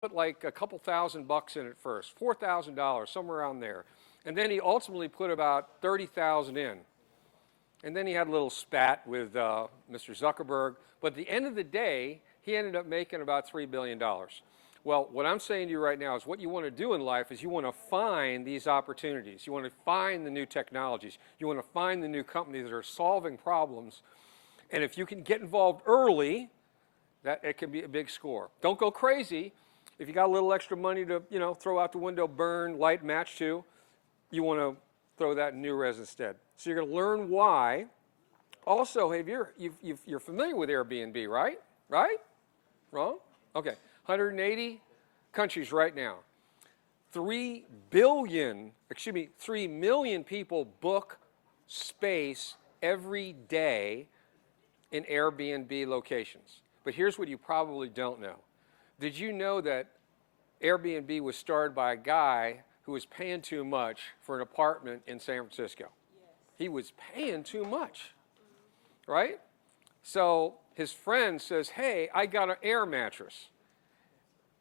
put like a couple $1,000 in at first, $4,000, somewhere around there. And then he ultimately put about 30,000 in. And then he had a little spat with Mr. Zuckerberg. But at the end of the day, he ended up making about $3 billion. Well, what I'm saying to you right now is what you want to do in life is you want to find these opportunities. You want to find the new technologies. You want to find the new companies that are solving problems. And if you can get involved early, that it can be a big score. Don't go crazy. If you got a little extra money to, throw out the window, burn, light match to, you want to throw that in Nuurez instead. So you're going to learn why. Also, you're familiar with Airbnb, right? Right? Wrong? Okay. 180 countries right now. 3 million people book space every day in Airbnb locations. But here's what you probably don't know. Did you know that Airbnb was started by a guy who was paying too much for an apartment in San Francisco? Yes. He was paying too much, right? So his friend says, hey, I got an air mattress.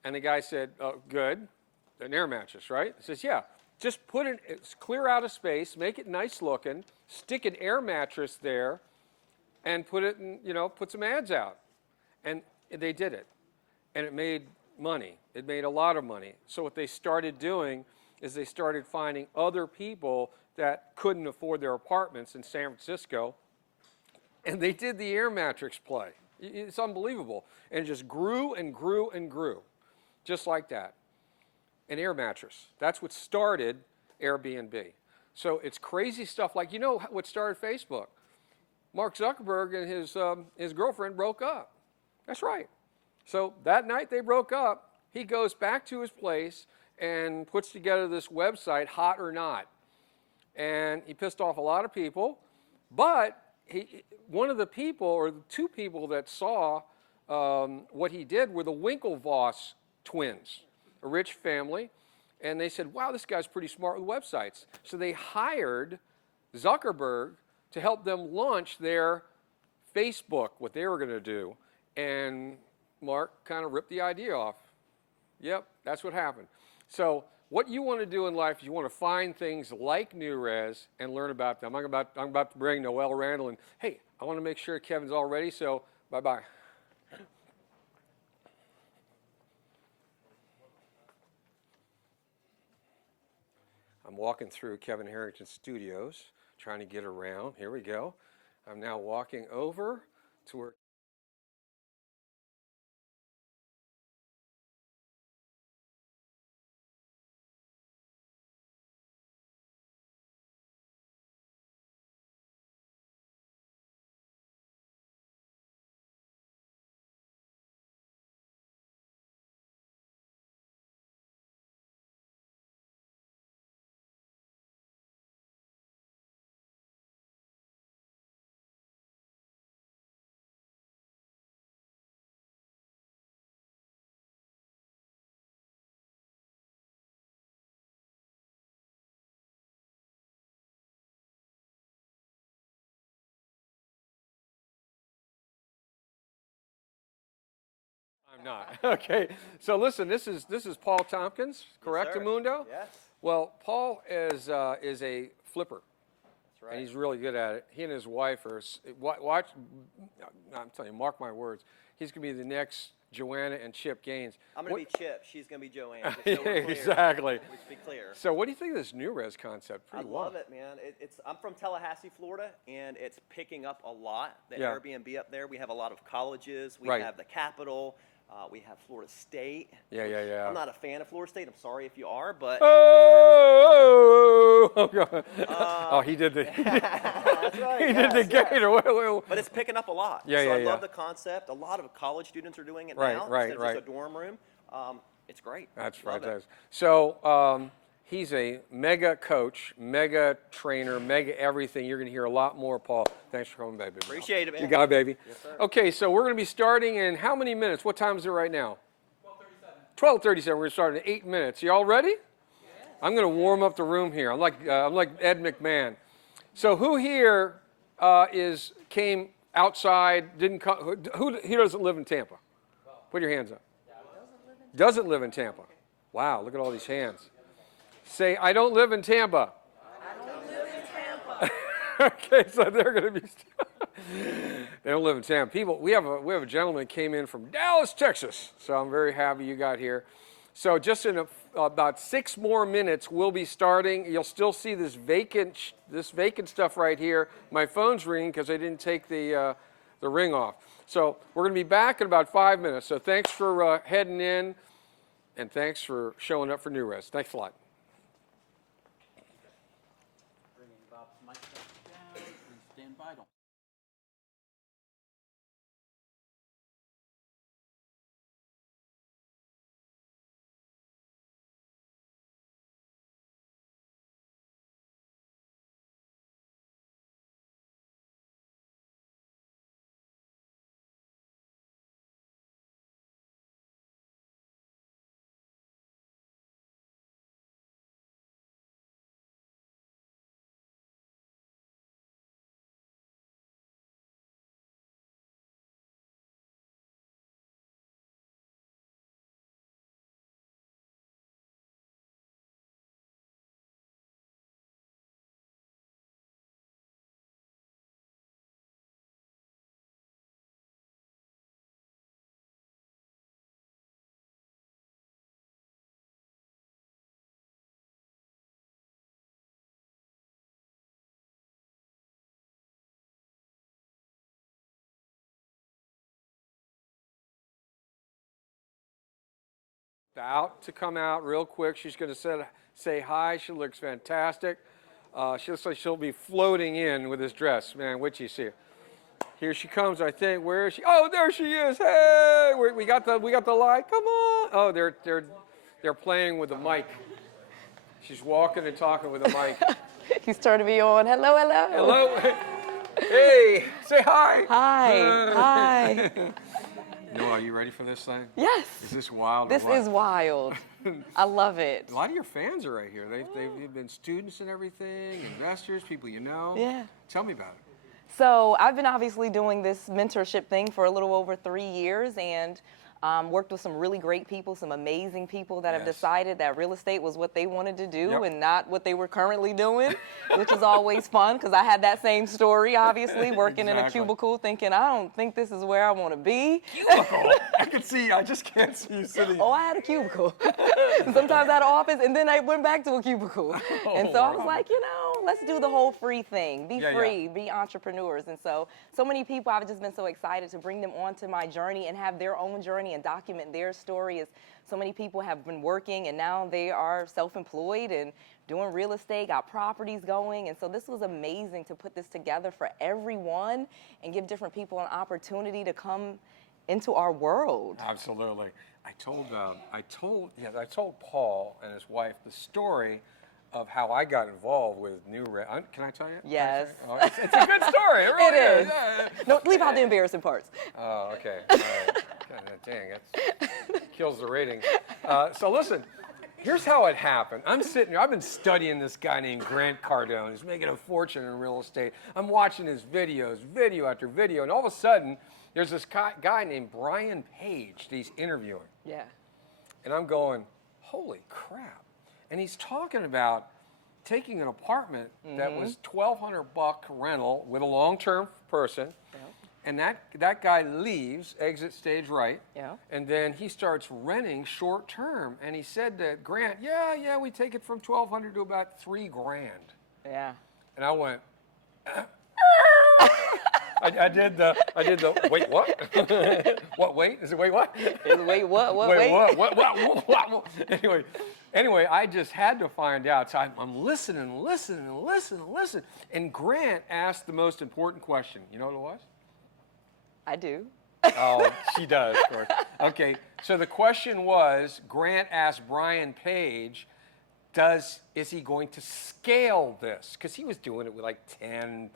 And the guy said, oh, good, an air mattress, right? He says, yeah, just clear out a space, make it nice looking, stick an air mattress there, and put it in, put some ads out. And they did it. And it made money. It made a lot of money. So what they started doing is they started finding other people that couldn't afford their apartments in San Francisco, and they did the air mattress play. It's unbelievable. And it just grew and grew and grew, just like that. An air mattress. That's what started Airbnb. So it's crazy stuff like, what started Facebook? Mark Zuckerberg and his girlfriend broke up. That's right. So that night they broke up. He goes back to his place and puts together this website, Hot or Not. And he pissed off a lot of people. But one of the people, or the two people that saw what he did were the Winklevoss twins, a rich family. And they said, wow, this guy's pretty smart with websites. So they hired Zuckerberg to help them launch their Facebook, what they were going to do. And Mark kind of ripped the idea off. Yep, that's what happened. So what you want to do in life is you want to find things like Nuurez and learn about them. I'm about to bring Noelle, Randall, and hey, I want to make sure Kevin's all ready, so bye-bye. I'm walking through Kevin Harrington's studios, trying to get around. Here we go. I'm now walking over to where I'm not. Okay. So listen, this is Paul Tompkins, correct, Yes, Amundo? Yes. Well, Paul is a flipper. That's right. And he's really good at it. He and his wife are, watch, I'm telling you, mark my words, he's going to be the next Joanna and Chip Gaines. I'm going to be Chip. She's going to be Joanne. Exactly. We speak clear. So what do you think of this Nuurez concept? I love it, man. I'm from Tallahassee, Florida, and it's picking up a lot. The Yeah. Airbnb up there, we have a lot of colleges. We Right. have the Capitol. We have Florida State. Yeah. I'm not a fan of Florida State. I'm sorry if you are, but... Oh, oh, he did the That's right, he did the gator. But it's picking up a lot. Yeah, so yeah, I yeah. love the concept. A lot of college students are doing it Right, now. right, instead of right. just a dorm room. It's great. That's Love right. it. So he's a mega coach, mega trainer, mega everything. You're going to hear a lot more, Paul. Thanks for coming, baby. Appreciate it, man. You got it, baby. Yes, sir. Okay, so we're going to be starting in how many minutes? What time is it right now? 12:37. We're going to start in 8 minutes. You all ready? Yes. I'm going to warm up the room here. I'm like Ed McMahon. So who here came outside? Didn't come? Who doesn't live in Tampa? Put your hands up. Doesn't live in Doesn't live in Tampa. Wow, look at all these hands. Say, I don't live in Tampa. I don't live in Tampa. Okay, so they're going to be. They don't live in Tampa. People, we have a gentleman that came in from Dallas, Texas. So I'm very happy you got here. So just in about 6 more minutes, we'll be starting. You'll still see this vacant stuff right here. My phone's ringing because I didn't take the ring off. So we're going to be back in about 5 minutes. So thanks for heading in, and thanks for showing up for Nuurez. Thanks a lot. Bringing Bob's mic down. Please stand by. Don't Out to come out real quick. She's going to say hi. She looks fantastic. She looks like she'll be floating in with this dress. Man, wait till you see her. Here she comes, I think. Where is she? Oh, there she is. Hey, we got the light. Come on. Oh, they're playing with the mic. She's walking and talking with the mic. He's turning me on. Hello, hello. Hello. Hey, say hi. Hi. Hi. Noelle, are you ready for this thing? Yes. Is this wild? This is wild. I love it. A lot of your fans are right here. They've been students and everything, investors, people you know. Yeah. Tell me about it. So I've been obviously doing this mentorship thing for a little over 3 years, and worked with some really great people, some amazing people that have Yes. decided that real estate was what they wanted to do Yep. and not what they were currently doing, which is always fun because I had that same story, obviously, working in a Exactly. cubicle thinking, I don't think this is where I want to be. Cubicle. I can see. I just can't see you sitting. Oh, I had a cubicle. Sometimes I had an office, and then I went back to a cubicle. And so I was wow. like, let's do the whole free thing. Be Yeah, free, be entrepreneurs. And so many people, I've just been so excited to bring them onto my journey and have their own journey and document their story. As so many people have been working, and now they are self-employed and doing real estate, got properties going. And so this was amazing to put this together for everyone and give different people an opportunity to come into our world. Absolutely. I told Paul and his wife the story of how I got involved with Nuurez. Can I tell you? Yes. Oh, it's a good story. It really It is. Yeah. No, leave out the embarrassing parts. Oh, okay. All right. God, dang, that kills the rating. So listen, here's how it happened. I'm sitting here. I've been studying this guy named Grant Cardone. He's making a fortune in real estate. I'm watching his videos, video after video, and all of a sudden, there's this guy named Brian Page that he's interviewing. Yeah. And I'm going, holy crap. And he's talking about taking an apartment that was $1,200 rental with a long-term person. Yeah. And that guy leaves, exit stage right. Yeah. And then he starts renting short term. And he said to Grant, yeah, we take it from $1,200 to about $3,000. Yeah. And I went, I did the wait, what? What, wait? Is it wait, what? Wait, what? Wait, what? Anyway, I just had to find out. So I'm listening. And Grant asked the most important question. You know what it was? I do. Oh, she does, of course. Okay, so the question was, Grant asked Brian Page, is he going to scale this? Because he was doing it with like 10...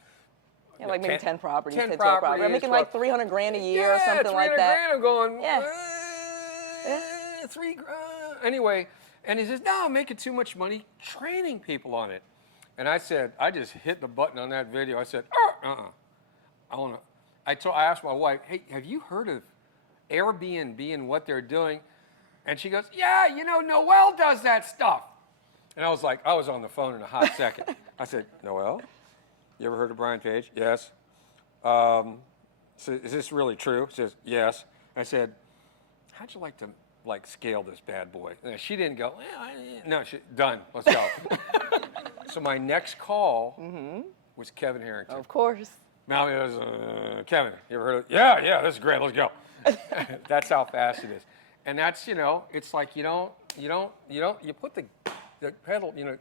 Yeah, like maybe 10 properties, 10 12 properties. properties, I'm making like 300 grand a year or something like that. $300,000. I'm going, Yeah. $3,000. Anyway, and he says, no, I'm making too much money training people on it. And I said, I just hit the button on that video. I said, I asked my wife, hey, have you heard of Airbnb and what they're doing? And she goes, yeah, you know, Noelle does that stuff. And I was like, I was on the phone in a hot second. I said, Noelle, you ever heard of Brian Page? Yes. So is this really true? She says, yes. I said, how'd you like to scale this bad boy? And she didn't go, no, done, let's go. So my next call was Kevin Harrington. Of course. Now it was, Kevin, you ever heard of it? Yeah, this is great, let's go. That's how fast it is. And that's, you know, it's like you put the pedal, you know,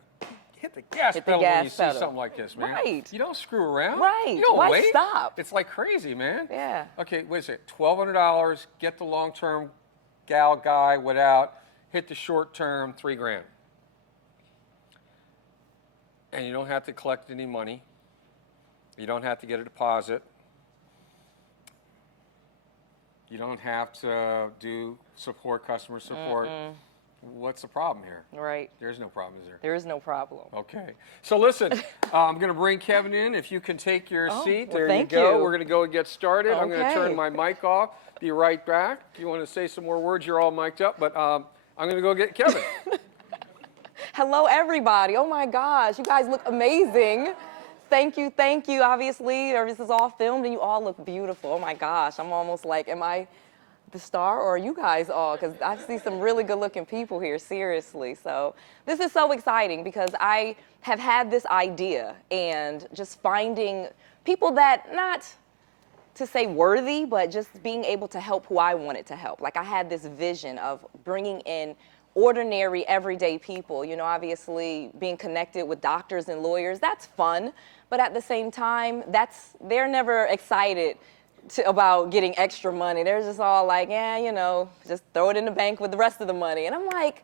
hit the gas pedal when you see something like this, man. Right. You don't screw around. Right. You don't Why wait. stop? It's like crazy, man. Yeah. Okay, wait a second. $1,200, get the long-term gal guy without, hit the short-term, $3,000. And you don't have to collect any money. You don't have to get a deposit. You don't have to do customer support. What's the problem here? Right. There's no problem, is there? There is no problem. Okay. So listen, I'm going to bring Kevin in. If you can take your seat. Well, there thank you go. you. We're going to go and get started. I'm going to turn Okay. my mic off. Be right back. If you want to say some more words, you're all mic'd up. But I'm going to go get Kevin. Hello, everybody. Oh, my gosh. You guys look amazing. Thank you, thank you. Obviously, this is all filmed, and you all look beautiful. Oh, my gosh. I'm almost like, am I the star, or are you guys all? Because I see some really good-looking people here, seriously. So this is so exciting because I have had this idea and just finding people that, not to say worthy, but just being able to help who I wanted to help. Like I had this vision of bringing in ordinary, everyday people. You know, obviously being connected with doctors and lawyers, that's fun. But at the same time, they're never excited about getting extra money. They're just all like, yeah, you know, just throw it in the bank with the rest of the money. And I'm like,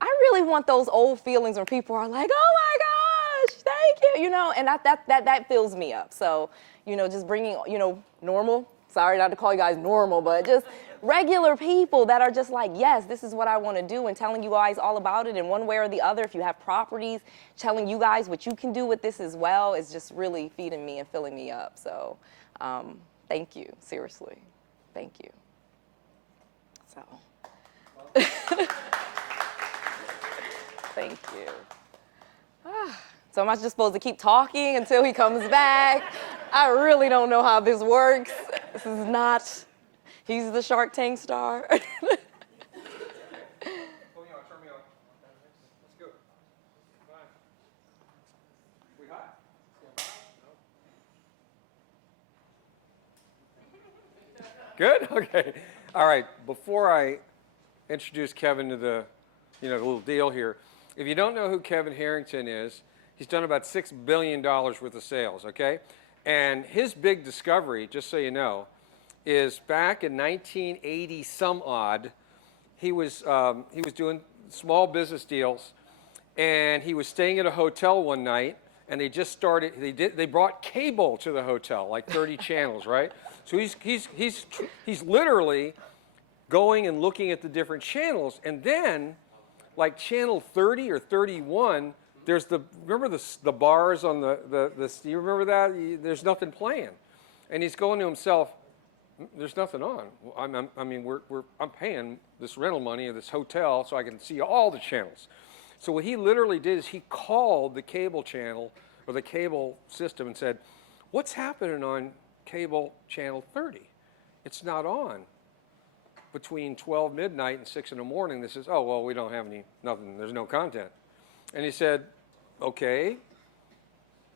I really want those old feelings when people are like, oh my gosh, thank you, you know, and that fills me up. So, you know, just bringing, you know, normal, sorry not to call you guys normal, but just regular people that are just like, yes, this is what I want to do, and telling you guys all about it in one way or the other. If you have properties, telling you guys what you can do with this as well is just really feeding me and filling me up. So, thank you, seriously, thank you. So, thank you. So am I just supposed to keep talking until he comes back? I really don't know how this works. This is not, he's the Shark Tank star. Turn me on. Let's go. Fine. We hot? Good? Okay. All right. Before I introduce Kevin to the little deal here, if you don't know who Kevin Harrington is, he's done about $6 billion worth of sales, okay? And his big discovery, just so you know, is back in 1980 some odd, he was doing small business deals, and he was staying at a hotel one night, and they just started, they brought cable to the hotel, like 30 channels, right? So he's literally going and looking at the different channels, and then like channel 30 or 31, there's remember the bars on the you remember that? There's nothing playing. And he's going to himself, there's nothing on. I'm paying this rental money of this hotel so I can see all the channels. So what he literally did is he called the cable channel or the cable system and said, what's happening on cable channel 30? It's not on. Between 12 midnight and 6 in the morning, this is, oh, well, we don't have nothing, there's no content. And he said, okay,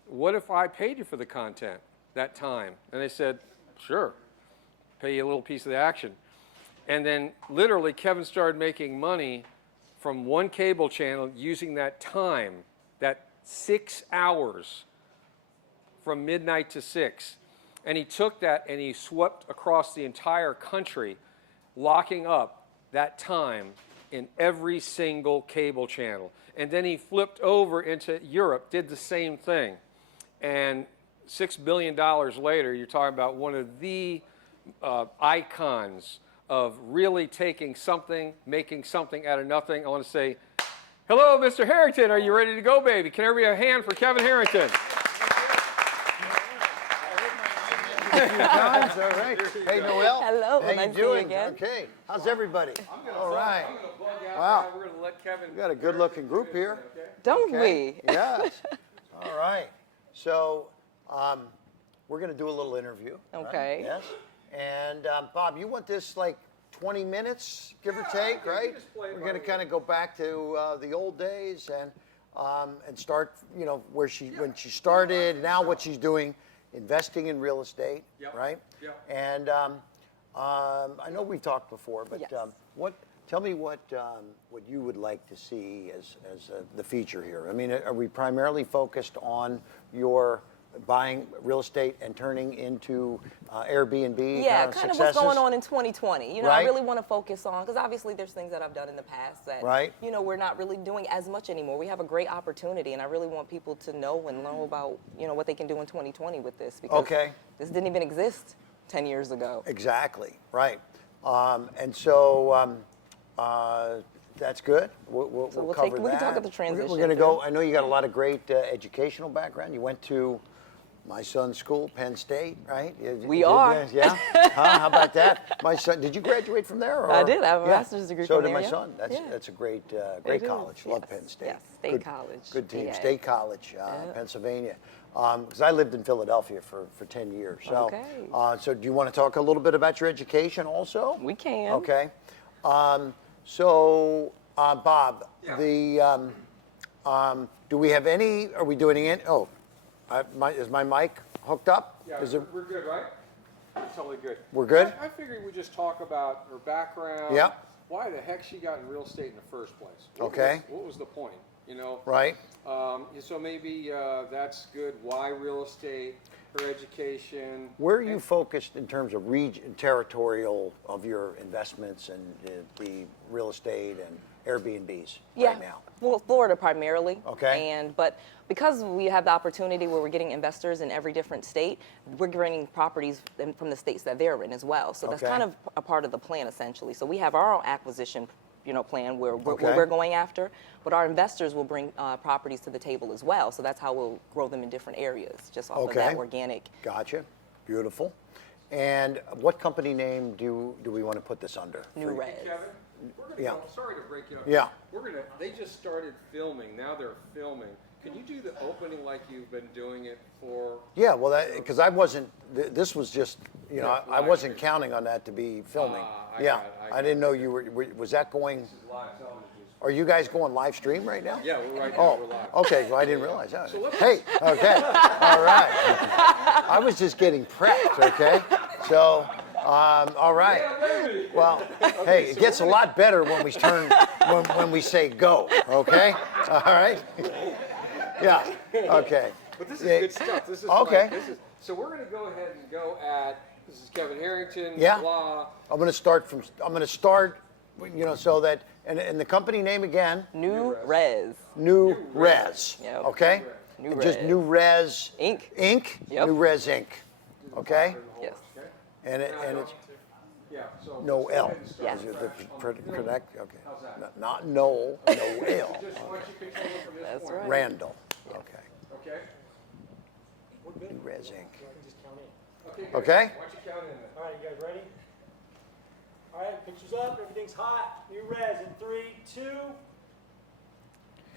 what if I paid you for the content that time? And they said, sure, pay you a little piece of the action. And then literally Kevin started making money from one cable channel using that time, that 6 hours from midnight to 6. And he took that and he swept across the entire country, locking up that time in every single cable channel. And then he flipped over into Europe, did the same thing. And $6 billion later, you're talking about one of the icons of really taking something, making something out of nothing. I want to say, hello, Mr. Harrington. Are you ready to go, baby? Can everybody have a hand for Kevin Harrington? a few times. All right. Hey, Noelle. Hello, How nice you to see you doing? again. Okay. How's everybody? All right. I'm gonna bug out Wow. now. We're gonna let Kevin. We got a good-looking group here. Don't Okay. we? Yes. All right. So, we're going to do a little interview. right? Okay. Yes. And Bob, you want this like 20 minutes, give or take, right? just play it We're by going to ear. kind of go back to the old days and start, where when she started, now what she's doing, investing in real estate, Yep. right? Yep. And I know we've talked before, but Yes. tell me what you would like to see as the feature here. I mean, are we primarily focused on your buying real estate and turning into Airbnb Yeah, kind of kind of successes? what's going on in 2020. I Right. really want to focus on, because obviously there's things that I've done in the past that, Right. we're not really doing as much anymore. We have a great opportunity, and I really want people to know and know about, what they can do in 2020 with this, because Okay. this didn't even exist 10 years ago. Exactly, right. And so that's good. We'll we'll cover take- that. we can talk about the We're transition going to go, too. I know you got a lot of great educational background. You went to my son's school, Penn State, right? We are. Yeah? Huh? How about that? My son, did you graduate from there? Or? I did. I have a Yeah. master's degree So from did there, my yeah. son. Yeah. That's a great It is, college. Love yes, Penn State. yes, State Good- College, Good team. PA. State College, Yeah. Pennsylvania. Because I lived in Philadelphia for 10 years. So, Okay. So do you want to talk a little bit about your education also? We can. Okay. Bob, Yeah. do we have any, are we doing it? Oh, is my mic hooked up? Yeah, Is it, we're good, right? Totally good. We're good? I figured we'd just talk about her background. Yep. Why the heck she got in real estate in the first place? Okay. What was the point? right? So maybe that's good. Why real estate? Her education. Where are you focused in terms of region, territorial of your investments and the real estate and Airbnbs right now? Well, Florida primarily. Okay. But because we have the opportunity where we're getting investors in every different state, we're getting properties from the states that they're in as well. So that's Okay. kind of a part of the plan essentially. So we have our own acquisition, plan where Okay. we're going after, but our investors will bring properties to the table as well. So that's how we'll grow them in different areas, just off of that Okay. organic. Gotcha. Beautiful. And what company name do we want to put this under? Nuurez. Kevin, we're gonna Yeah. go, sorry to break you up. Yeah. They just started filming. Now they're filming. Can you do the opening like you've been doing it for? Yeah, well, because I wasn't, this was just, Yeah, I live wasn't stream. counting on that to be filming. I Yeah, got it, I didn't know you were, was that going, Live television. are you guys going live stream right now? Yeah, we're right now. Oh, We're live. okay, well, I didn't realize that. So let's- Hey, okay, all right. I was just getting prepped, okay? So, all right. Well, hey, it gets a lot better when we when we say go, okay? All right? Yeah, okay. But this is Yeah. good stuff. This is Okay. So we're going to go ahead and go at. This is Kevin Harrington. Yeah. Blah. I'm going to start, so that, and the company name again, Nuurez. Nuurez, Yep. okay? And just Nuurez Inc. Inc. Yep. Nuurez Inc. Okay? Yes. Okay. And it's Yeah. So let's go Noelle. ahead and start Yeah. Is it fresh the on correct? Okay. How's that? Not Noel, Noelle. Just want you to control it from this That's point. right. Randall. Okay. Okay. Nuurez Inc. Okay. Good. Okay. Why don't you count in then? All right, you guys ready? All right, pictures up, everything's hot. Nuurez in 3, 2.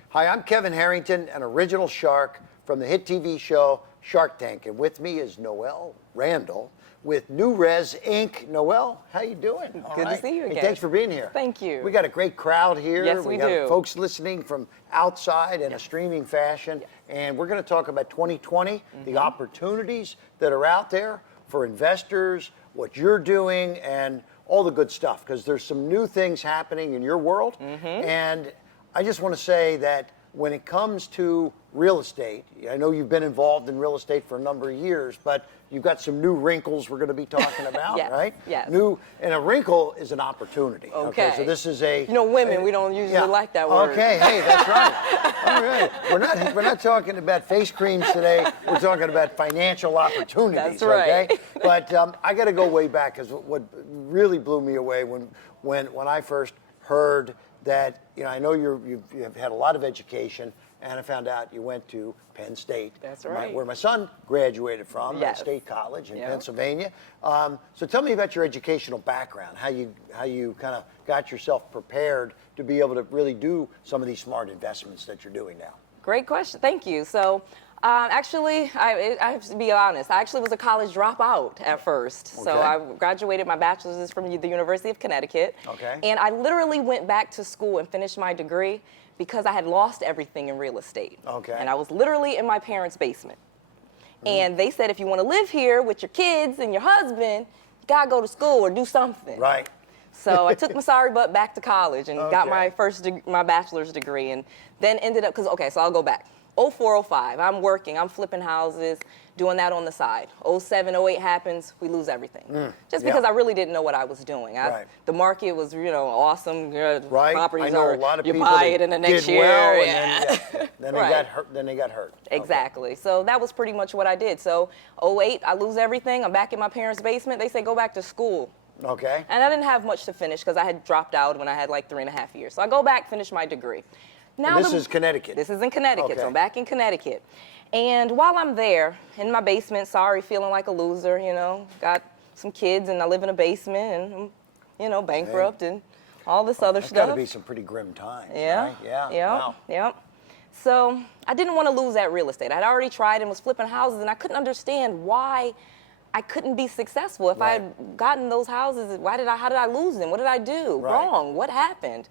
Hi, I'm Kevin Harrington, an original shark from the hit TV show Shark Tank, and with me is Noelle Randall with Nuurez Inc. Noelle, how you doing? All Good to see you Hey, again. thanks for being here. Thank you. We got a great crowd here. Yes, we got do. folks listening from outside in a streaming fashion, and we're going to talk about 2020, the opportunities that are out there for investors, what you're doing, and all the good stuff, because there's some new things happening in your world. And I just want to say that when it comes to real estate, I know you've been involved in real estate for a number of years, but you've got some new wrinkles we're going to be talking about, Yes, right? yes. And a wrinkle is an opportunity. Okay. So this is a. Women, we don't usually like that word. Okay, hey, that's right. All right. We're not talking about face creams today. We're talking about financial opportunities. That's right. Okay? But I got to go way back, because what really blew me away when I first heard that, I know you've had a lot of education, and I found out you went to Penn State. That's right. Where my son graduated from, Yes. State College in Yep. Pennsylvania. So tell me about your educational background, how you kind of got yourself prepared to be able to really do some of these smart investments that you're doing now. Great question. Thank you. So, actually, I have to be honest. I actually was a college dropout at first. So Okay. I graduated. My bachelor's is from the University of Connecticut. Okay. And I literally went back to school and finished my degree because I had lost everything in real estate. Okay. And I was literally in my parents' basement. And they said, if you want to live here with your kids and your husband, you gotta go to school or do something. Right. So I took my sorry butt back to college and got Okay. my bachelor's degree, and then ended up, so I'll go back. 04, 05, I'm working, I'm flipping houses, doing that on the side. 07, 08 happens, we lose everything. Just yeah. because I really didn't know what I was doing. Right. The market was, awesome. Right. Properties I know are, a lot of you people buy that it in the next did year. well, yeah. and then Right. they got hurt. Then they got hurt. Okay. Exactly. So that was pretty much what I did. So 08, I lose everything. I'm back in my parents' basement. They say, go back to school. Okay. And I didn't have much to finish because I had dropped out when I had like 3.5 years. So I go back, finish my degree. Now And this is Connecticut. This is in Connecticut, Okay. so I'm back in Connecticut. And while I'm there in my basement, feeling like a loser, got some kids and I live in a basement and I'm, bankrupt and all this other That's stuff. got to be some pretty grim times. Yeah. Right? Yeah. Yep. Wow. Yep. So I didn't want to lose that real estate. I'd already tried and was flipping houses, and I couldn't understand why I couldn't be successful. If I Right. had gotten those houses, how did I lose them? What did I do Right. wrong? What happened?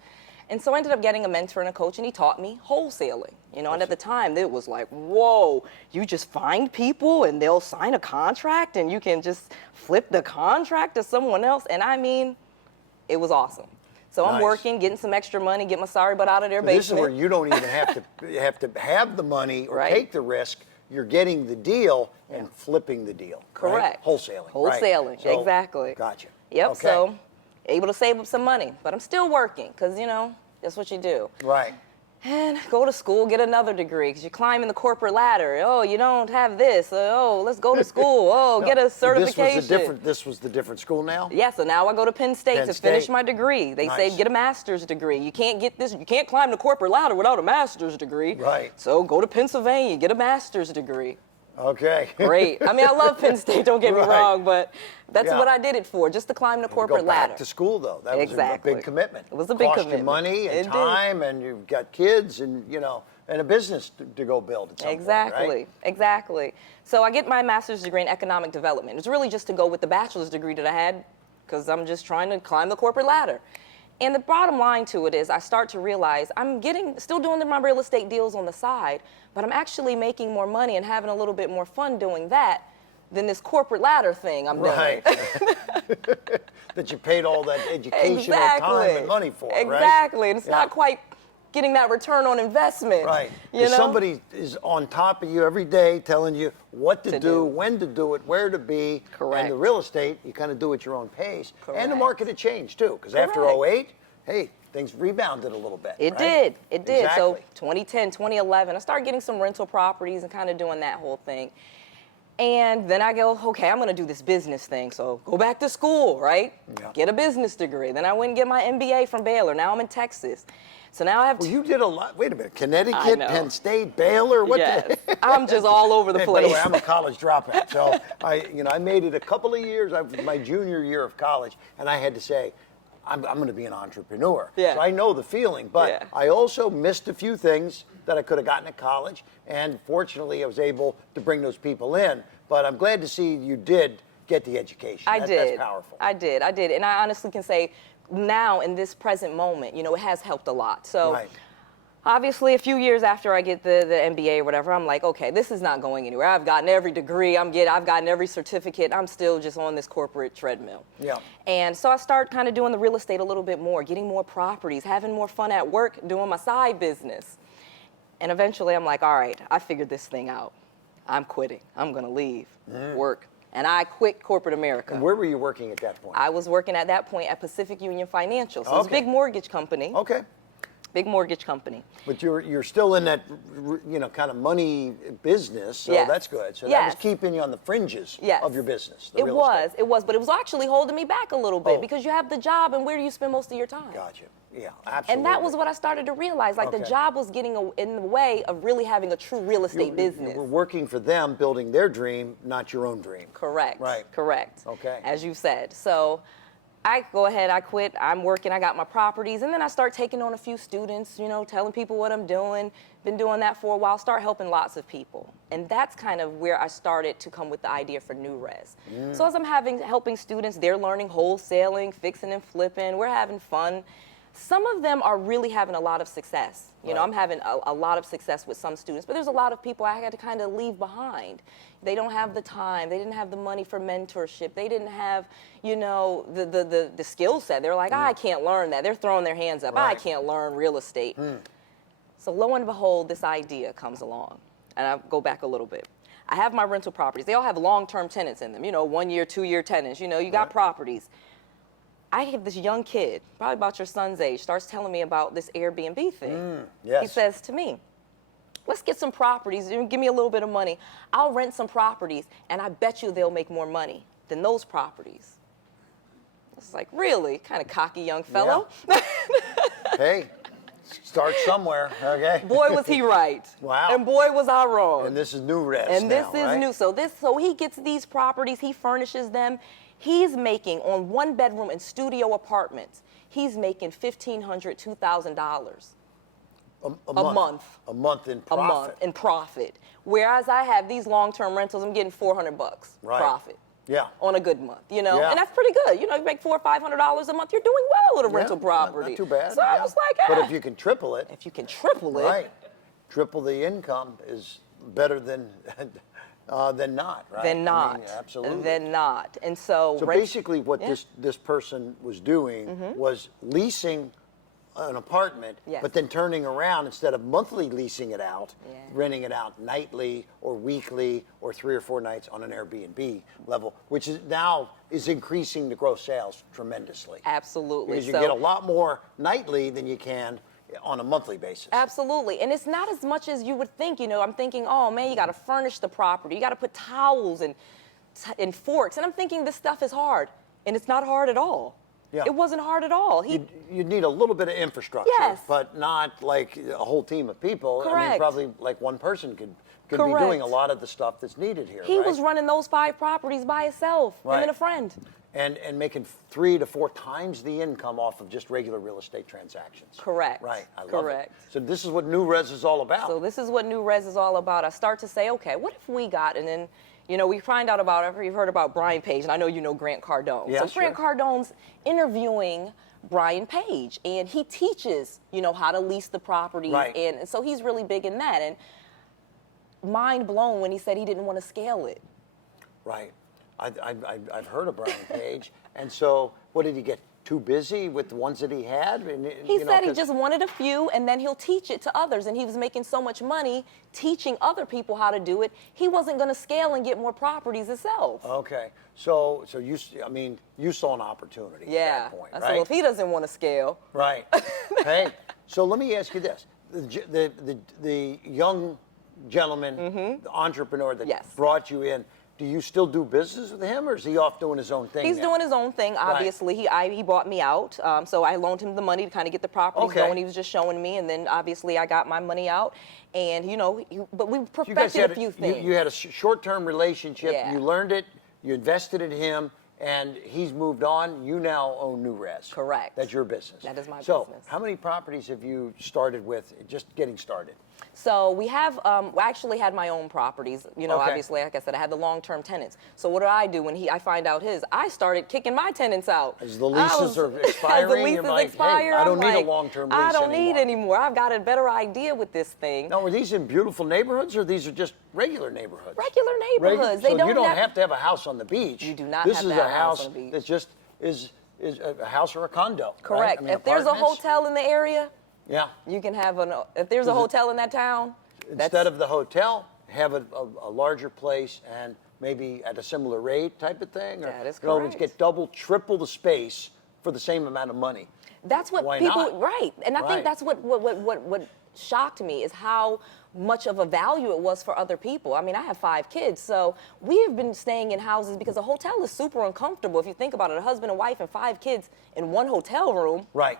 And so I ended up getting a mentor and a coach, and he taught me wholesaling. And at the time, it was like, whoa, you just find people and they'll sign a contract and you can just flip the contract to someone else. And I mean, it was awesome. So I'm Nice. working, getting some extra money, get my sorry butt out of their But basement. this is where you don't even have to have the money or Right. take the risk. You're getting the deal and flipping the deal. right? Correct. Wholesaling. Wholesaling, Right. So, exactly. Gotcha. Yep, Okay. so able to save up some money, but I'm still working because, that's what you do. Right. And go to school, get another degree because you're climbing the corporate ladder. Oh, you don't have this. Oh, let's go to school. Oh, get a certification. This was the different school now? Yeah, so now I go to Penn State Penn to finish State. my degree. They say Nice. get a master's degree. You can't get this. You can't climb the corporate ladder without a master's degree. Right. So go to Pennsylvania, get a master's degree. Okay. Great. I mean, I love Penn State, don't get me Right. wrong, but that's Yeah. what I did it for, just to climb the To corporate go back ladder. to school, though. That was Exactly. a big commitment. It was a big Cost commitment. you money and It did. time, and you've got kids and, and a business to go build at some Exactly, point, right? exactly. So I get my master's degree in economic development. It's really just to go with the bachelor's degree that I had because I'm just trying to climb the corporate ladder. And the bottom line to it is I start to realize I'm still doing my real estate deals on the side, but I'm actually making more money and having a little bit more fun doing that than this corporate ladder thing I'm doing. Right. That you paid all that educational time and money for, right? Exactly, and it's Yeah. not quite getting that return on investment. Right. You If know? somebody is on top of you every day telling you what to To do, do. when to do it, where to be. Correct. And the real estate, you kind of do at your own pace. And the Correct. market had changed too, because after Correct. 08, hey, things rebounded a little bit. It right? did. It did. So Exactly. 2010, 2011, I started getting some rental properties and kind of doing that whole thing. And then I go, okay, I'm going to do this business thing. So go back to school, right? Yeah. Get a business degree. Then I went and get my MBA from Baylor. Now I'm in Texas. So now I have Well, you did a lot. Wait a minute. Connecticut, I know. Penn State, Baylor. What? Yes. I'm just all over the Hey, place. by the way, I'm a college dropout, so I made it a couple of years. My junior year of college, and I had to say, I'm going to be an entrepreneur. Yeah. So I know the feeling, but Yeah. I also missed a few things that I could have gotten at college, and fortunately, I was able to bring those people in. But I'm glad to see you did get the education. I did. That's powerful. I did. And I honestly can say now in this present moment, it has helped a lot. So Right. obviously a few years after I get the MBA or whatever, I'm like, okay, this is not going anywhere. I've gotten every degree, I've gotten every certificate. I'm still just on this corporate treadmill. Yeah. And so I start kind of doing the real estate a little bit more, getting more properties, having more fun at work, doing my side business. And eventually I'm like, all right, I figured this thing out. I'm quitting. I'm going to leave work. And I quit corporate America. And where were you working at that point? I was working at that point at Pacific Union Financial. So it's a Okay. big mortgage company. Okay. big mortgage company. But you're still in that, kind of money business, so Yes. that's good. So that Yes. was keeping you on the fringes Yes. of your business. The It real was, estate. it was, but it was actually holding me back a little bit Oh. because you have the job, and where do you spend most of your time? Gotcha. Yeah, absolutely. And that was what I started to realize. Like the Okay. job was getting in the way of really having a true real estate business. You were working for them, building their dream, not your own dream. Correct. Right. Correct. Okay. As you said. So I go ahead, I quit, I'm working, I got my properties, and then I start taking on a few students, telling people what I'm doing. Been doing that for a while, start helping lots of people. And that's kind of where I started to come with the idea for Nuurez. So as I'm helping students, they're learning wholesaling, fixing and flipping, we're having fun. Some of them are really having a lot of success. Right. I'm having a lot of success with some students, but there's a lot of people I had to kind of leave behind. They don't have the time. They didn't have the money for mentorship. They didn't have, the skill set. They're like, I can't learn that. They're throwing their hands up. I Right. can't learn real estate. So lo and behold, this idea comes along. And I'll go back a little bit. I have my rental properties. They all have long-term tenants in them, 1 year, 2 year tenants. You got properties. I have this young kid, probably about your son's age, starts telling me about this Airbnb thing. Yes. He says to me, let's get some properties, give me a little bit of money. I'll rent some properties, and I bet you they'll make more money than those properties. It's like, really? Kind of cocky young fellow. Hey, start somewhere, okay? Boy, was he right. Wow. And boy, was I wrong. And this is Nuurez And this now, is right? new. So he gets these properties, he furnishes them. He's making, on 1 bedroom and studio apartments, he's making $1,500, $2,000 A month. A month in profit. a month in profit. Whereas I have these long-term rentals, I'm getting $400 Right. profit. Yeah. On a good month, Yeah. and that's pretty good. You make $400 or $500 a month, you're doing well with a rental Yeah, property. Not too bad. So I yeah. was like, But if you can triple it, if you can triple it, right, triple the income is better than not, right? then not. I mean, absolutely. Then not. And so, So basically what Yeah. this person was doing was leasing an apartment, Yes. but then turning around, instead of monthly leasing it out, Yeah. renting it out nightly or weekly or 3 or 4 nights on an Airbnb level, which is now increasing the gross sales tremendously. Absolutely. Because you So- get a lot more nightly than you can on a monthly basis. Absolutely. And it's not as much as you would think. I'm thinking, oh man, you got to furnish the property. You got to put towels and forks. And I'm thinking this stuff is hard. And it's not hard at all. Yeah. It wasn't hard at all. You'd need a little bit of infrastructure, Yes. but not like a whole team of people. I mean, Correct. probably like one person could be Correct. doing a lot of the stuff that's needed here. He right? was running those 5 properties by himself, him Right. and a friend. and making 3 to 4 times the income off of just regular real estate transactions. Correct. Right. I love Correct. it. So this is what Nuurez is all about. So this is what Nuurez is all about. I start to say, okay, what if we got, and then, we find out about, you've heard about Brian Page, and I know you know Grant Cardone's. Yeah, so sure. Grant Cardone's interviewing Brian Page, and he teaches, how to lease the property. Right. And so he's really big in that. And mind blown when he said he didn't want to scale it. Right. I've heard of Brian Page. And so what did he get? Too busy with the ones that he had? And, He said he 'cause- just wanted a few, and then he'll teach it to others. And he was making so much money teaching other people how to do it, he wasn't going to scale and get more properties himself. Okay. So you saw an opportunity Yeah. at that point, I right? said, well, if he doesn't want to scale. Right. Hey, so let me ask you this: the young gentleman, the entrepreneur that Yes. brought you in, do you still do business with him, or is he off doing his own thing? He's now? doing his own thing, obviously. He bought me out, so I loaned him the money to kind of get the properties Okay. going. He was just showing me, and then obviously I got my money out, and but we You guys perfected had a few things. You had a short-term relationship. Yeah. You learned it. You invested in him, and he's moved on. You now own Nuurez. Correct. That's your business. That is my so, business. how many properties have you started with? Just getting started. So we have, I actually had my own properties, Okay. obviously, like I said, I had the long-term tenants. So what do I do when I find out his? I started kicking my tenants out. As the leases are As expiring, the you're leases like, hey, expire, I don't I'm need a like, long-term lease I don't need anymore. anymore. I've got a better idea with this thing. Now, are these in beautiful neighborhoods, or these are just regular neighborhoods? Regular neighborhoods. So They don't you don't have- have to have a house on the beach. You do not this have is to have a a house house on the beach. that's just is a house or a condo. right? Correct. I mean, If there's a apartments. hotel in the area, Yeah. you can have if there's a hotel in that town, Instead of the hotel, have a larger place and maybe at a similar rate type of thing. Or, That is in other words, correct. get double, triple the space for the same amount of money. That's what Why people, not? right. And I Right. think that's what shocked me is how much of a value it was for other people. I mean, I have 5 kids, so we have been staying in houses because a hotel is super uncomfortable. If you think about it, a husband and wife and 5 kids in one hotel room. Right.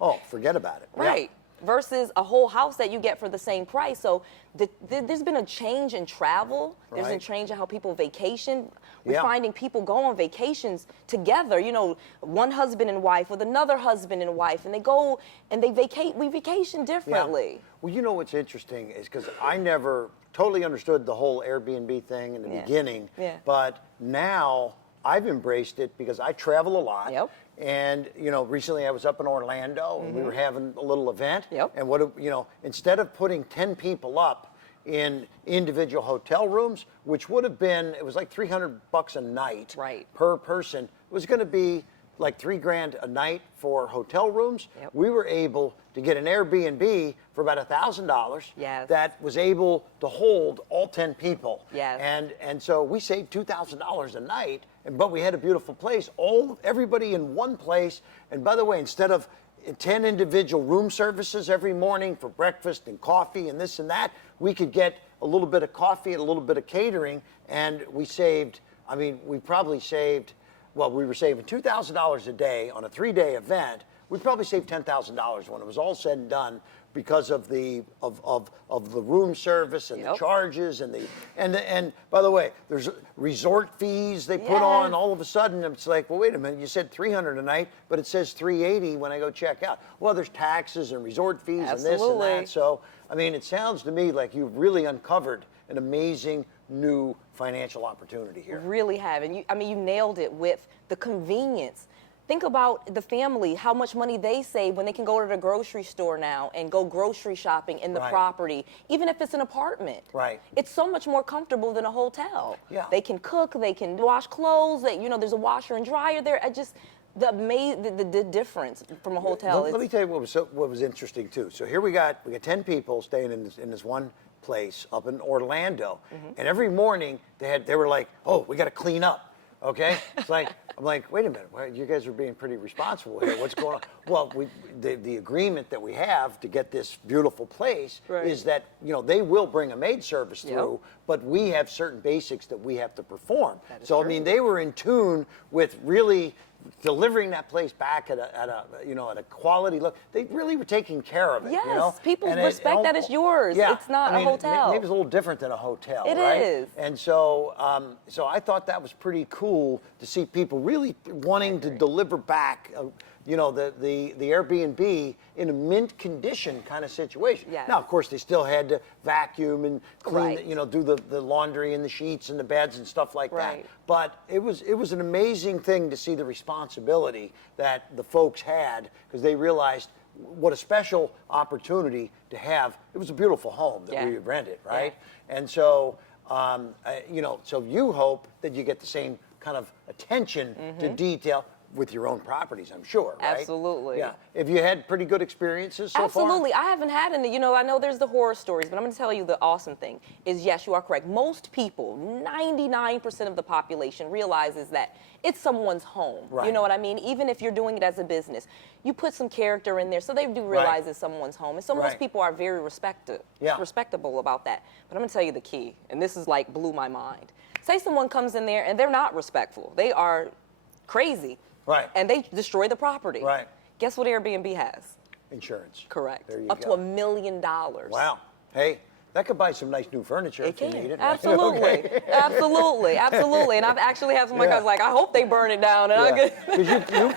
Oh, forget about it. Yeah. Right. Versus a whole house that you get for the same price. So there's been a change in travel. There's been a Right. change in how people vacation. We're Yeah. finding people go on vacations together. You know, one husband and wife with another husband and wife, and they go and they vacate. We vacation differently. Yeah. Well, you know what's interesting is because I never totally understood the whole Airbnb thing in the Yeah. beginning, Yeah. but now I've embraced it because I travel a lot. Yep. And you know, recently I was up in Orlando and we were having a little event. Yep. And instead of putting 10 people up in individual hotel rooms, which would have been, it was like $300 a night Right. per person, it was going to be like $3,000 a night for hotel rooms. Yep. We were able to get an Airbnb for about $1,000 Yes. that was able to hold all 10 people. Yes. And so we saved $2,000 a night, but we had a beautiful place, everybody in one place. And by the way, instead of 10 individual room services every morning for breakfast and coffee and this and that, we could get a little bit of coffee and a little bit of catering, and we saved, I mean, we probably saved, well, we were saving $2,000 a day on a 3-day event. We probably saved $10,000 when it was all said and done because of the room service and the Yep. charges and by the way, there's resort fees they put on. Yes. All of a sudden, it's like, well, wait a minute, you said $300 a night, but it says $380 when I go check out. Well, there's taxes and resort fees and this and Absolutely. that. So, I mean, it sounds to me like you've really uncovered an amazing new financial opportunity here. Really have. And you nailed it with the convenience. Think about the family, how much money they save when they can go to the grocery store now and go grocery shopping in the Right. property, even if it's an apartment. Right. It's so much more comfortable than a hotel. Yeah. They can cook, they can wash clothes, there's a washer and dryer there. The difference from a hotel. Let me tell you what was interesting too. So here we got 10 people staying in this one place up in Orlando, and every morning they were like, oh, we got to clean up. Okay, it's like I'm like, wait a minute, you guys are being pretty responsible here. What's going on? Well, the agreement that we have to get this beautiful place Right. is that they will bring a maid service Yep. through, but we have certain basics that we have to perform. That is So I true. mean, they were in tune with really delivering that place back at a quality look. They really were taking care of it. Yes, people And respect that it's yours. Yeah, It's not I mean, a hotel. Maybe it's a little different than a hotel. It right? is. And so, so I thought that was pretty cool to see people really wanting to deliver back, the Airbnb in a mint condition kind of situation. Yes. Now, of course, they still had to vacuum and clean, Right. do the laundry and the sheets and the beds and stuff like Right. that. But it was an amazing thing to see the responsibility that the folks had because they realized what a special opportunity to have. It was a beautiful home that Yeah. we rented, right? And so, so you hope that you get the same kind of attention to detail with your own properties, I'm sure, right? Absolutely. Yeah. Have you had pretty good experiences so far? Absolutely. I haven't had any. I know there's the horror stories, but I'm going to tell you the awesome thing is, yes, you are correct. Most people, 99% of the population realizes that it's someone's home. Right. You know what I mean? Even if you're doing it as a business, you put some character in there, so they do realize it's someone's home. And so Right. most people are very respectable about that. But I'm going to tell you the key, and this is like blew my mind. Say someone comes in there and they're not respectful. They are crazy. Right. And they destroy the property. Right. Guess what Airbnb has? Insurance. Correct. There you Up go. to $1 million. Wow. Hey, that could buy some nice new furniture It if you can. need it. right? Absolutely. Okay. Absolutely. And I've actually had some of my Yeah. guys like, I hope they burn it down. And Yeah. 'Cause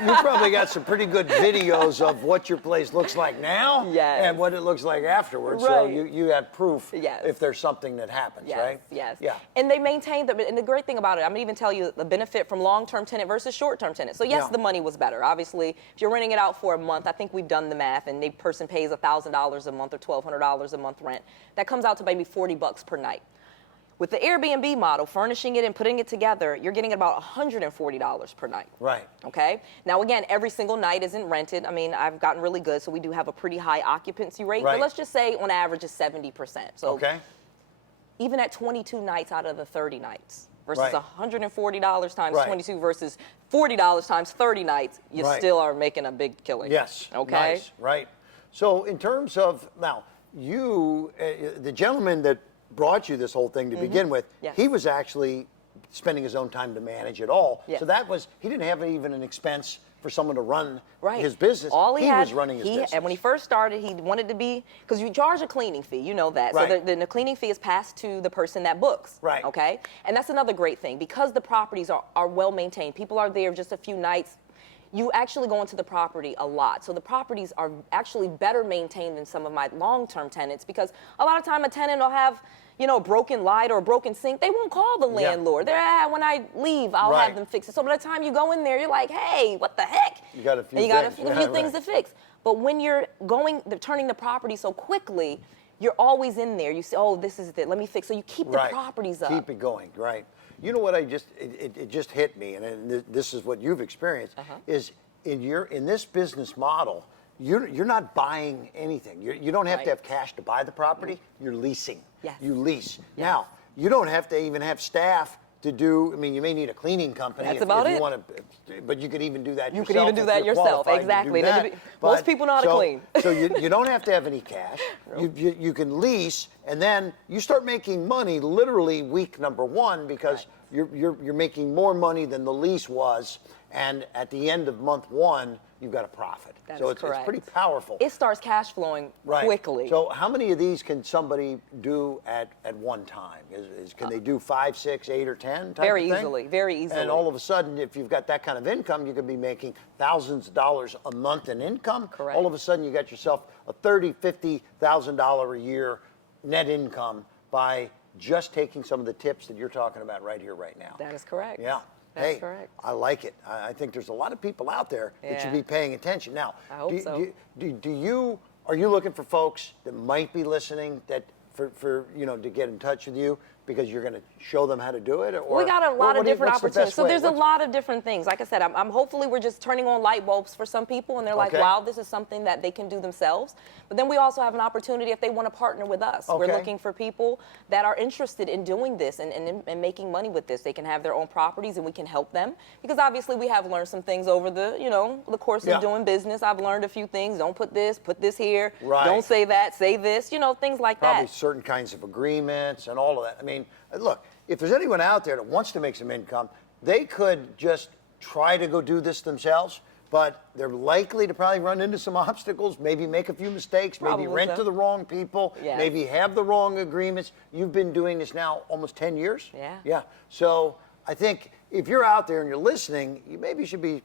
you probably got some pretty good videos of what your place looks like now Yes. and what it looks like afterwards. So Right. you have proof Yes. if there's something that happens, Yes, right? yes. Yeah. And they maintain and the great thing about it, I'm gonna even tell you the benefit from long-term tenant versus short-term tenant. So yes, Yeah. the money was better. Obviously, if you're renting it out for a month, I think we've done the math, and the person pays $1,000 a month or $1,200 a month rent. That comes out to maybe $40 per night. With the Airbnb model, furnishing it and putting it together, you're getting about $140 per night. Right. Okay. Now, again, every single night isn't rented. I mean, I've gotten really good, so we do have a pretty high occupancy rate. Right. But let's just say on average is 70%. So Okay. even at 22 nights out of the 30 nights, versus Right. $140 times Right. 22 versus $40 times 30 nights, you Right. still are making a big killing. Yes. Okay. Nice. Right. So in terms of now, you, the gentleman that brought you this whole thing to begin with, Yes. he was actually spending his own time to manage it all. Yes. So that was, he didn't have even an expense for someone to run Right. his business. All he had, was running his business. And when he first started, he wanted to be, because you charge a cleaning fee, you know that. Right. So then the cleaning fee is passed to the person that books. Right. Okay? And that's another great thing. Because the properties are well maintained, people are there just a few nights, you actually go into the property a lot. So the properties are actually better maintained than some of my long-term tenants, because a lot of time a tenant will have, you know, a broken light or a broken sink. They won't call the Yeah. landlord. They're, when I leave, I'll Right. have them fix it. So by the time you go in there, you're like, hey, what the heck? You got a few and you got things. a few things Right. to fix. But when you're turning the property so quickly, you're always in there. You say, oh, this is it. Let me fix. So you keep Right. the properties up. Keep it going, right. You know what it just hit me, and this is what you've experienced, is in this business model, you're not buying anything. You don't have to Right. have cash to buy the property, you're leasing. Yes. You lease. Yes. Now, you don't have to even have staff to do, I mean, you may need a cleaning company That's if about you it. want to, but you could even do that yourself. You could even do if that you're yourself, qualified to do exactly. that. Most people know how to clean. So you don't have to have any cash. You can lease, and then you start making money literally week number one, because you're making more money than the lease was, and at the end of month one, you've got a profit. That So is it's correct. pretty powerful. It starts cash flowing Right. quickly. So how many of these can somebody do at one time? Can they do 5, 6, 8, or 10? Type Very of thing? easily, very easily. And all of a sudden, if you've got that kind of income, you could be making thousands of dollars a month in income. Correct. All of a sudden, you got yourself a $30,000, $50,000 a year net income by just taking some of the tips that you're talking about right here, right now. That is correct. Yeah. That's Hey, correct. I like it. I think there's a lot of people out there that should Yeah. be paying attention. Now, I hope so. are you looking for folks that might be listening that for to get in touch with you because you're going to show them how to do it? Or We got a lot of different what's the opportunities. best So way? there's a lot of different things. Like I said, I'm hopefully we're just turning on light bulbs for some people, and they're like, Okay. wow, this is something that they can do themselves. But then we also have an opportunity if they want to partner with us. We're Okay. looking for people that are interested in doing this and making money with this. They can have their own properties, and we can help them, because obviously we have learned some things over the course Yeah. of doing business. I've learned a few things. Don't put this here. Right. Don't say that. Say this. Things like Probably that. certain kinds of agreements and all of that. I mean, look, if there's anyone out there that wants to make some income, they could just try to go do this themselves, but they're likely to probably run into some obstacles, maybe make a few mistakes, maybe Probably rent so. to the wrong people, Yes. maybe have the wrong agreements. You've been doing this now almost 10 years? Yeah. Yeah. So I think if you're out there and you're listening, you maybe should be,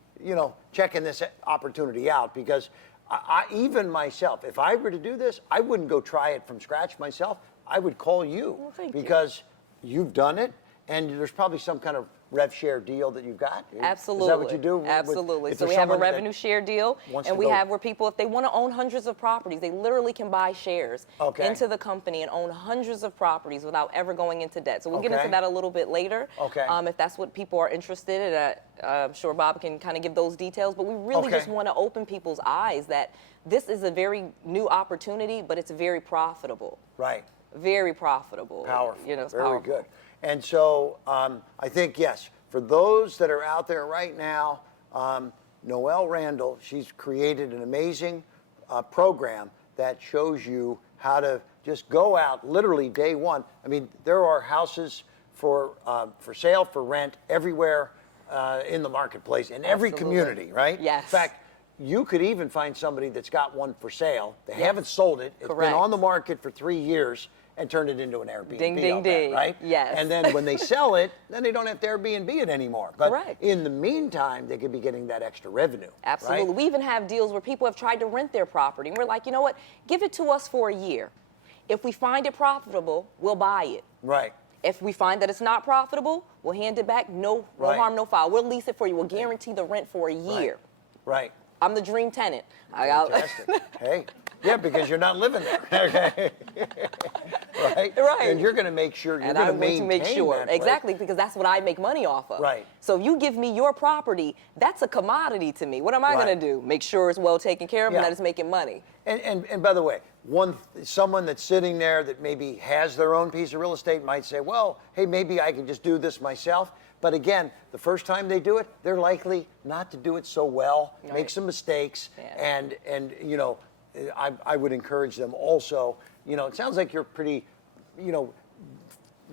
checking this opportunity out, because I even myself, if I were to do this, I wouldn't go try it from scratch myself. I would call you, Well, thank you. because you've done it, and there's probably some kind of rev share deal that you've got. Absolutely. Is that what you do? Absolutely. If So there's we have a someone that revenue share deal, wants and to we go- have where people, if they want to own hundreds of properties, they literally can buy shares Okay. into the company and own hundreds of properties without ever going into debt. So we'll get into Okay. that a little bit later. Okay. If that's what people are interested in, I'm sure Bob can kind of give those details. But we really Okay. just want to open people's eyes that this is a very new opportunity, but it's very profitable. Right. Very profitable. Powerful. It's Very powerful. good. And so I think, yes, for those that are out there right now, Noelle Randall, she's created an amazing program that shows you how to just go out literally day one. I mean, there are houses for sale, for rent everywhere in the marketplace, in every Absolutely. community, right? Yes. In fact, you could even find somebody that's got one for sale. They haven't sold it. It's Correct. been on the market for 3 years and turned it into an Airbnb. Ding, ding, I'll bet, ding. right? Yes. And then when they sell it, then they don't have to Airbnb it anymore. But Correct. in the meantime, they could be getting that extra revenue. Absolutely. Right? We even have deals where people have tried to rent their property. And we're like, you know what? Give it to us for a year. If we find it profitable, we'll buy it. Right. If we find that it's not profitable, we'll hand it back. No Right. harm, no foul. We'll lease it for you. We'll guarantee the rent for a year. Right. I'm the dream tenant. I got Fantastic. Hey. Yeah, because you're not living there. Okay. Right? Right. And you're going to make sure you're and going I'm to going to maintain make sure. that place. Exactly, because that's what I make money off of. Right. So if you give me your property, that's a commodity to me. What am I Right. going to do? Make sure it's well taken care of Yeah. and that it's making money. And by the way, someone that's sitting there that maybe has their own piece of real estate might say, well, hey, maybe I can just do this myself. But again, the first time they do it, they're likely not to do it so well, make some mistakes, and you know, I would encourage them also. You know, it sounds like you're pretty, you know,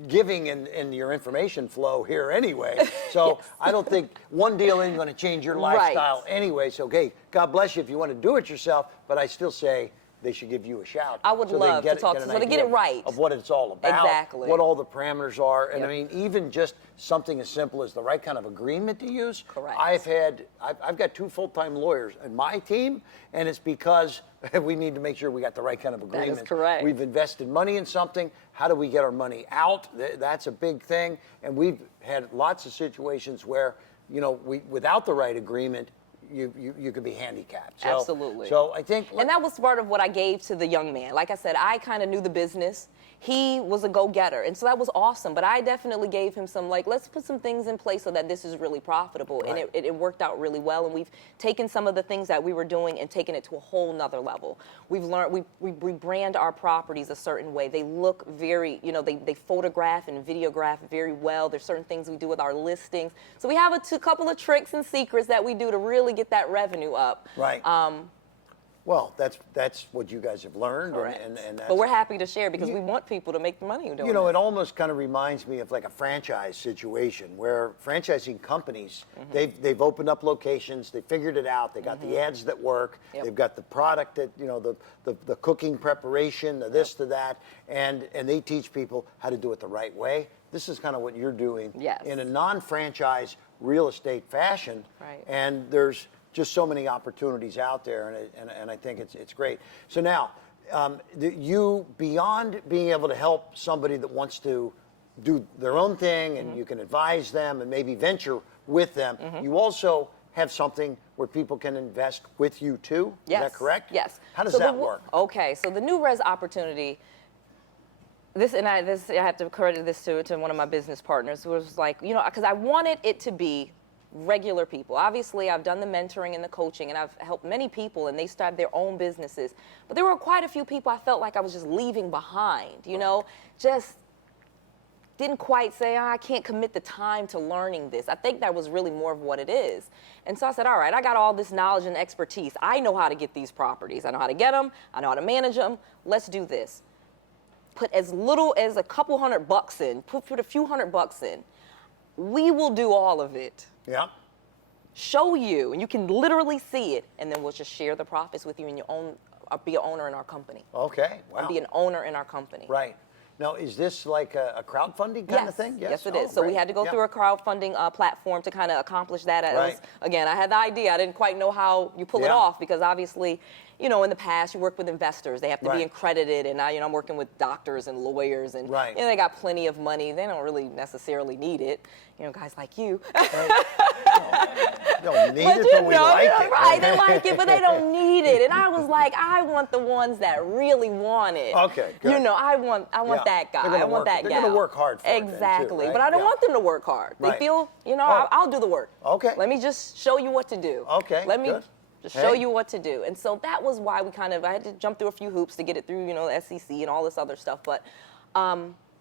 giving in your information flow here anyway. So I don't think one deal ain't going to change your lifestyle anyway. So, okay, God bless you if you want to do it yourself, but I still say they should give you a shout. I would love to talk to them, so they get it right. Of what it's all about. Exactly. What all the parameters are. And I mean, even just something as simple as the right kind of agreement to use. Correct. I've got 2 full-time lawyers in my team, and it's because we need to make sure we got the right kind of agreement. That is correct. We've invested money in something. How do we get our money out? That's a big thing. And we've had lots of situations where, you know, without the right agreement, you could be handicapped. So, Absolutely. So I think, and that was part of what I gave to the young man. Like I said, I kind of knew the business. He was a go-getter, and so that was awesome. But I definitely gave him some, like, let's put some things in place so that this is really profitable. Right. And it worked out really well. And we've taken some of the things that we were doing and taken it to a whole nother level. We've learned, we brand our properties a certain way. They look very, you know, they photograph and videograph very well. There's certain things we do with our listings. So we have a couple of tricks and secrets that we do to really get that revenue up. Right. Well, that's what you guys have learned, and that's, but we're happy to share because we want people to make the money doing You know, this. it almost kind of reminds me of like a franchise situation where franchising companies, they've opened up locations, they figured it out, they got the ads that work, they've got the product that, you know, the cooking preparation, the this to that, and they teach people how to do it the right way. This is kind of what you're doing in a non-franchise real estate fashion, and there's just so many opportunities out there, and I think it's great. So now, you, beyond being able to help somebody that wants to do their own thing, and you can advise them and maybe venture with them, you also have something where people can invest with you too? Yes. Is that correct? Yes. How does that work? Okay, so the Nuurez opportunity, I have to credit this to one of my business partners who was like, you know, because I wanted it to be regular people. Obviously, I've done the mentoring and the coaching, and I've helped many people, and they started their own businesses. But there were quite a few people I felt like I was just leaving behind, you know, just didn't quite say, I can't commit the time to learning this. I think that was really more of what it is. And so I said, all right, I got all this knowledge and expertise. I know how to get these properties. I know how to get them. I know how to manage them. Let's do this. Put as little as a couple $100 in, put a few $100 in. We will do all of it. Yeah. Show you, and you can literally see it, and then we'll just share the profits with you, and be an owner in our company. Okay, wow. Or be an owner in our company. Right. Now, is this like a crowdfunding kind of thing? Yes, it is. So we had to go through a crowdfunding platform to kind of accomplish that. Again, I had the idea. I didn't quite know how you pull it off because obviously, you know, in the past you work with investors. They have to be accredited, and now, you know, I'm working with doctors and lawyers, and you know, they got plenty of money. They don't really necessarily need it. You know, guys like you. Don't need it, but we like it. Right, they like it, but they don't need it. And I was like, I want the ones that really want it. Okay, good. You know, I want that guy. I want that guy. They're going to work hard for it then, Exactly. too, right? But I don't want them to work hard. They feel, you know, I'll do the work. Okay. Let me just show you what to do. Okay, Let me good. just show you what to do. And so that was why I had to jump through a few hoops to get it through, you know, the SEC and all this other stuff. But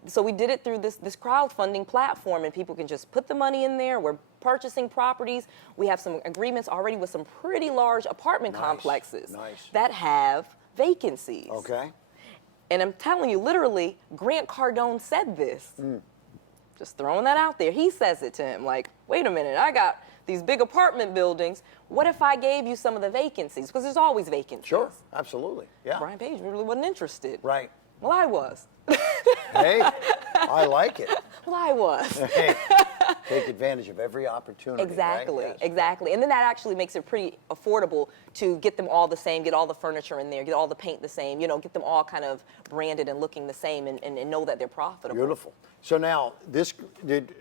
so we did it through this crowdfunding platform, and people can just put the money in there. We're purchasing properties. We have some agreements already with some pretty large apartment complexes that have vacancies. Okay. And I'm telling you, literally, Grant Cardone said this. Just throwing that out there. He says it to him, like, wait a minute, I got these big apartment buildings. What if I gave you some of the vacancies? Because there's always vacancies. Sure, absolutely, yeah. Brian Page really wasn't interested. Right. Well, I was. Hey, I like it. Well, I was. Hey, take advantage of every opportunity. Exactly, right? Yes. exactly. And then that actually makes it pretty affordable to get them all the same, get all the furniture in there, get all the paint the same, you know, get them all kind of branded and looking the same, and know that they're profitable. Beautiful. So now,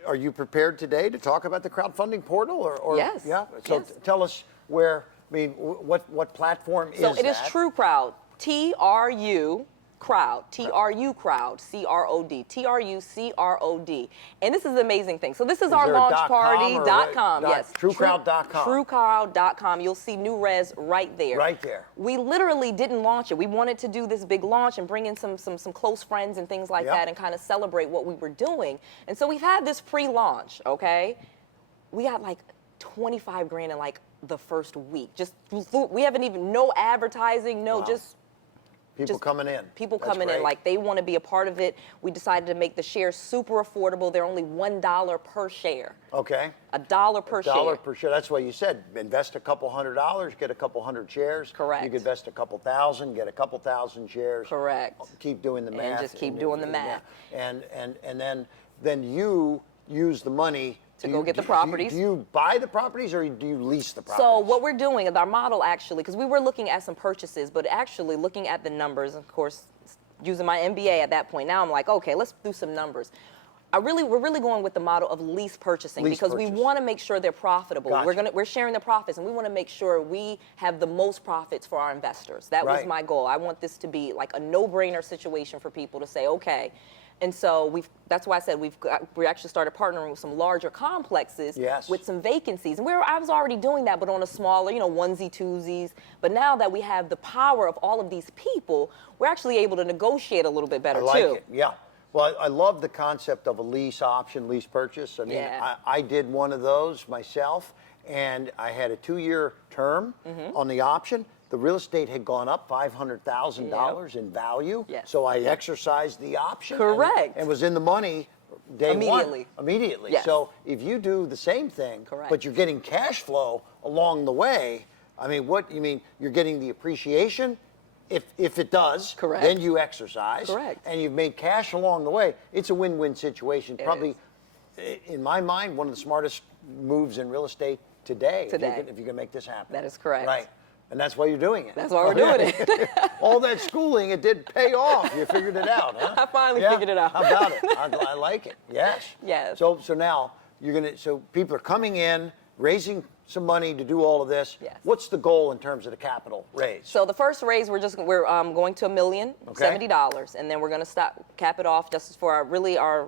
are you prepared today to talk about the crowdfunding portal? Or Yes. Yeah? So tell us where, I mean, what platform is that? So it is TrueCrowd, TRU Crowd, TRU Crowd, CROD, TRUCROD. And this is the amazing thing. So this is our there a launch .com party, or .com, yes. TrueCrowd.com. TrueCrowd.com. You'll see Nuurez right there. Right there. We literally didn't launch it. We wanted to do this big launch and bring in some close friends and things like Yep. that and kind of celebrate what we were doing. And so we've had this pre-launch, okay? We got like 25 grand in like the first week. Just we haven't even, no advertising, no, Wow. just People coming in. people That's coming in great. like they want to be a part of it. We decided to make the shares super affordable. They're only $1 per share. Okay. $1 per share. $1 per share. That's why you said invest a couple $100, get a couple hundred shares. Correct. You could invest a couple thousand, get a couple thousand shares. Correct. Keep doing the And math. just keep doing the math. And then you use the money To go get the properties. Do you buy the properties or do you lease the properties? So what we're doing is our model actually, because we were looking at some purchases, but actually looking at the numbers, of course, using my MBA at that point, now I'm like, okay, let's do some numbers. We're really going with the model of lease purchasing Lease because we purchase. want to make sure they're profitable. Gotcha. We're sharing the profits, and we want to make sure we have the most profits for our investors. That was Right. my goal. I want this to be like a no-brainer situation for people to say, okay. And so that's why I said we actually started partnering with some larger complexes Yes. with some vacancies. And I was already doing that, but on a smaller, onesie, twosies. But now that we have the power of all of these people, we're actually able to negotiate a little bit better I like too. it. Yeah. Well, I love the concept of a lease option, lease purchase. I mean, Yeah. I did one of those myself, and I had a 2-year term Mm-hmm. on the option. The real estate had gone up $500,000 in value, Yes. so I exercised the option. Correct. And was in the money day Immediately. one. Immediately. Yes. So if you do the same thing, Correct. but you're getting cash flow along the way, I mean, what you mean? You're getting the appreciation. If it does, Correct. then you exercise. Correct. And you've made cash along the way. It's a win-win situation. It Probably, in my mind, one of the smartest moves in real estate today. Today. If you can make this happen. That is correct. Right. And that's why you're doing it. That's why we're doing it. All that schooling, it did pay off. You figured it out, huh? I finally Yeah? figured it out. How about it? I like it. Yes. Yes. So now so people are coming in, raising some money to do all of this. Yes. What's the goal in terms of the capital raise? So the first raise, we're going to $1,070,000, and then we're going to cap it off just for our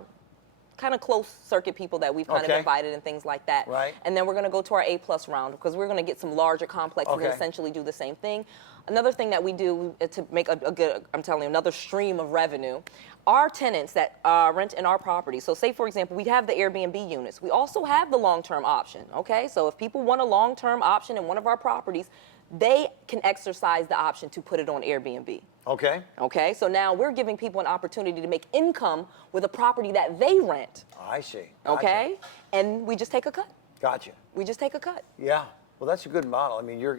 kind of close circuit people that we've kind of Okay. invited and things like that. Right. And then we're going to go to our A+ round because we're going to get some larger complexes and Okay. essentially do the same thing. Another thing that we do to make a good, I'm telling you, another stream of revenue, our tenants that rent in our property. So say, for example, we have the Airbnb units. We also have the long-term option, okay? So if people want a long-term option in one of our properties, they can exercise the option to put it on Airbnb. Okay. Okay, so now we're giving people an opportunity to make income with a property that they rent. I see. Gotcha. Okay, and we just take a cut. Gotcha. We just take a cut. Yeah. Well, that's a good model. I mean, you're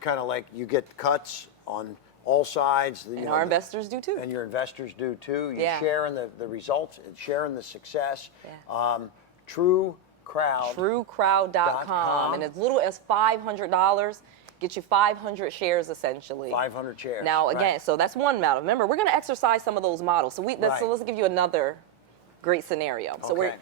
kind of like you get cuts on all sides. And our investors do too. And your investors do too. You Yeah. share in the results, share in the success. Yeah. True Crowd. TrueCrowd.com, and as little as $500 get you 500 shares essentially. 500 shares. Now again, right. so that's one model. Remember, we're going to exercise some of those models. So Right. let's give you another great scenario. So we Okay.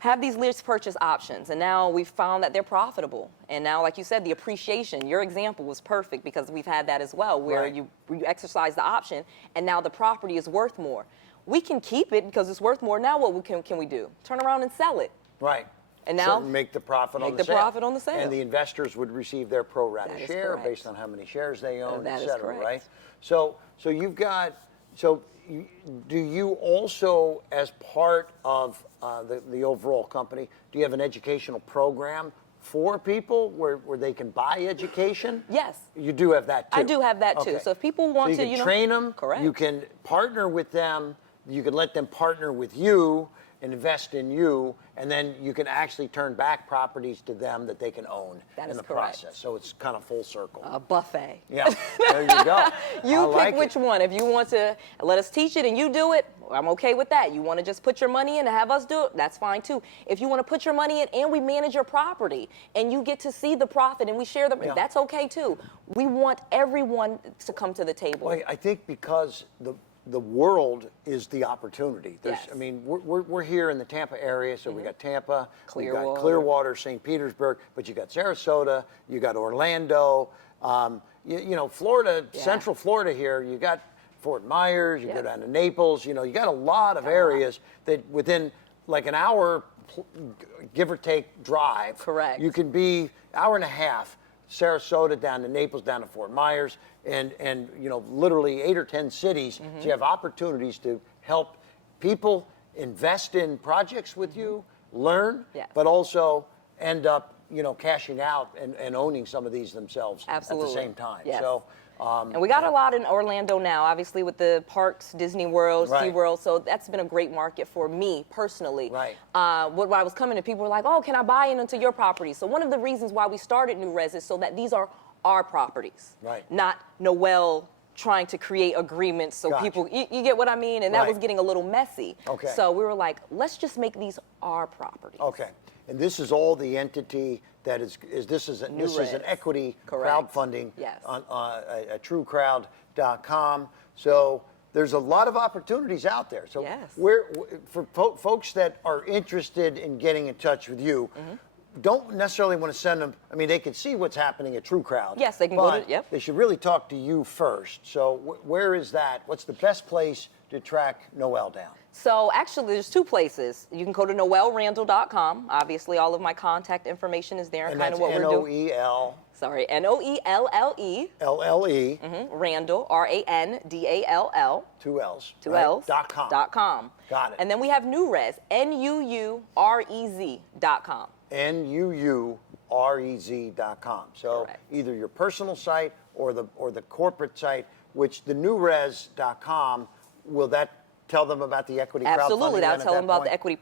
have these lease purchase options, and now we've found that they're profitable. And now, like you said, the appreciation. Your example was perfect because we've had that as well, where Right. you exercise the option, and now the property is worth more. We can keep it because it's worth more. Now, what can we do? Turn around and sell it. Right. And now make the profit on make the the sale. profit on the sale. And the investors would receive their pro rata That is share correct. based on how many shares they own, That et is cetera, correct. right? So you've got, do you also, as part of the overall company, do you have an educational program for people where they can buy education? Yes. You do have that too? I do have that too. Okay. So if people want so to, you can train them. Correct. You can partner with them. You can let them partner with you and invest in you, and then you can actually turn back properties to them that they can own That in is the correct. process. So it's kind of full circle. A buffet. Yeah, there you go. You I pick like which it. one. If you want to let us teach it and you do it, I'm okay with that. You want to just put your money in and have us do it, that's fine too. If you want to put your money in and we manage your property and you get to see the profit and we share the, Yeah. that's okay too. We want everyone to come to the table. Well, I think because the world is the opportunity. Yes. Mm-hmm. I mean, we're here in the Tampa area, so we got Tampa, we got Clearwater. Clearwater, St. Petersburg, but you got Sarasota, you got Orlando, you know, Florida, Yeah. Central Florida here, you got Fort Myers, you go Yes. down to Naples, you know, you got a lot of areas that within like an hour, give or take, drive. Correct. You can be hour and a half, Sarasota down to Naples, down to Fort Myers, and you know, literally 8 or 10 cities. So you have opportunities to help people invest in projects with you, learn, Yes. but also end up, you know, cashing out and owning some of these themselves Absolutely. at the same time. Yes. So, And we got a lot in Orlando now, obviously with the parks, Disney World, Right. SeaWorld. So that's been a great market for me personally. Right. When I was coming to, people were like, "Oh, can I buy into your property?" So one of the reasons why we started Nuurez is so that these are our properties, Right. not Noelle trying to create agreements so Gotcha. people, you get what I mean? And that Right. was getting a little messy. Okay. So we were like, let's just make these our properties. okay. And this is all the entity that is this is an Nuurez. equity Correct. crowdfunding Yes. on truecrowd.com. So there's a lot of opportunities out there. So Yes. for folks that are interested in getting in touch with you, don't necessarily want to send them. I mean, they can see what's happening at True Crowd. Yes, they can go to- but yep. They should really talk to you first. So where is that? What's the best place to track Noelle down? So actually, there's two places. You can go to noellerandall.com. Obviously, all of my contact information is there and And kind that's of what we're doing. Noelle. Sorry, Noelle, LLE, Randall, Randall, 2 L's. two right? L's, .com. Got it. And then we have Nuurez, Nuurez.com. NUUREZ.com. So Correct. either your personal site or the corporate site, which the Nuurez.com, will that tell them about the equity crowdfunding? Absolutely, then that'll at tell them that about the point? equity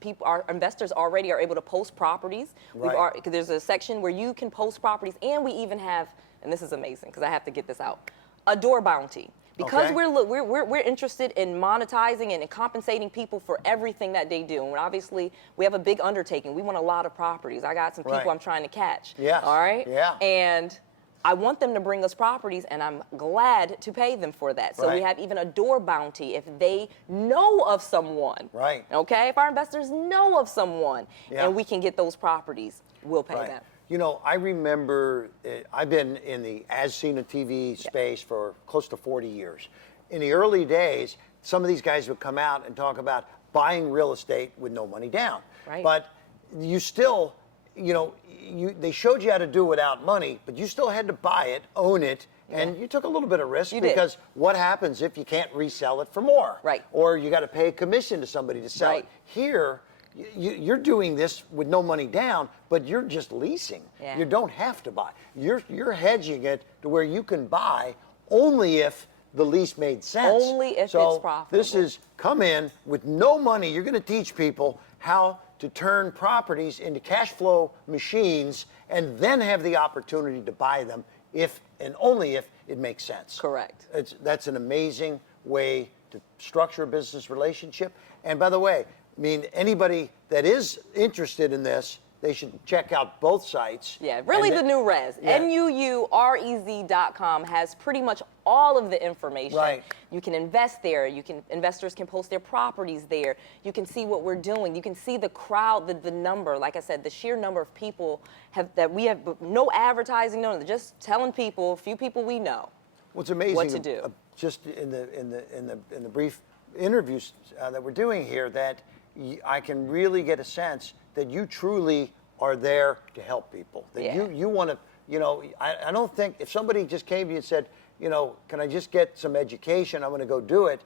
crowdfunding. Our investors already are able to post properties. Right. There's a section where you can post properties, and we even have, and this is amazing because I have to get this out, a door bounty. Because Okay. we're interested in monetizing and compensating people for everything that they do. And obviously, we have a big undertaking. We want a lot of properties. I got some people Right. I'm trying to catch. Yes. All right? Yeah. And I want them to bring us properties, and I'm glad to pay them for that. So we Right. have even a door bounty if they know of someone. Right. Okay? If our investors know of someone Yeah. and we can get those properties, we'll pay Right. them. You know, I remember I've been in the as seen on TV space for close to 40 years. In the early days, some of these guys would come out and talk about buying real estate with no money down. Right. But you still, you know, they showed you how to do it without money, but you still had to buy it, own it, and you took a little bit of risk You did. because what happens if you can't resell it for more? Right. Or you got to pay a commission to somebody to sell Right. it. Here, you're doing this with no money down, but you're just leasing. Yeah. You don't have to buy. You're hedging it to where you can buy only if the lease made sense. Only if so it's profitable. This is come in with no money. You're going to teach people how to turn properties into cash flow machines and then have the opportunity to buy them if and only if it makes sense. Correct. That's an amazing way to structure a business relationship. And by the way, I mean, anybody that is interested in this, they should check out both sites. Yeah, really And the Nuurez. Yeah. NUUREZ.com has pretty much all of the information. Right. You can invest there. Investors can post their properties there. You can see what we're doing. You can see the crowd, the number. Like I said, the sheer number of people that we have no advertising, no, just telling people, a few people we know. What's amazing, what to do. Just in the brief interviews that we're doing here, that I can really get a sense that you truly are there to help people. That Yeah. you want to, you know, I don't think if somebody just came to you and said, you know, can I just get some education? I'm going to go do it.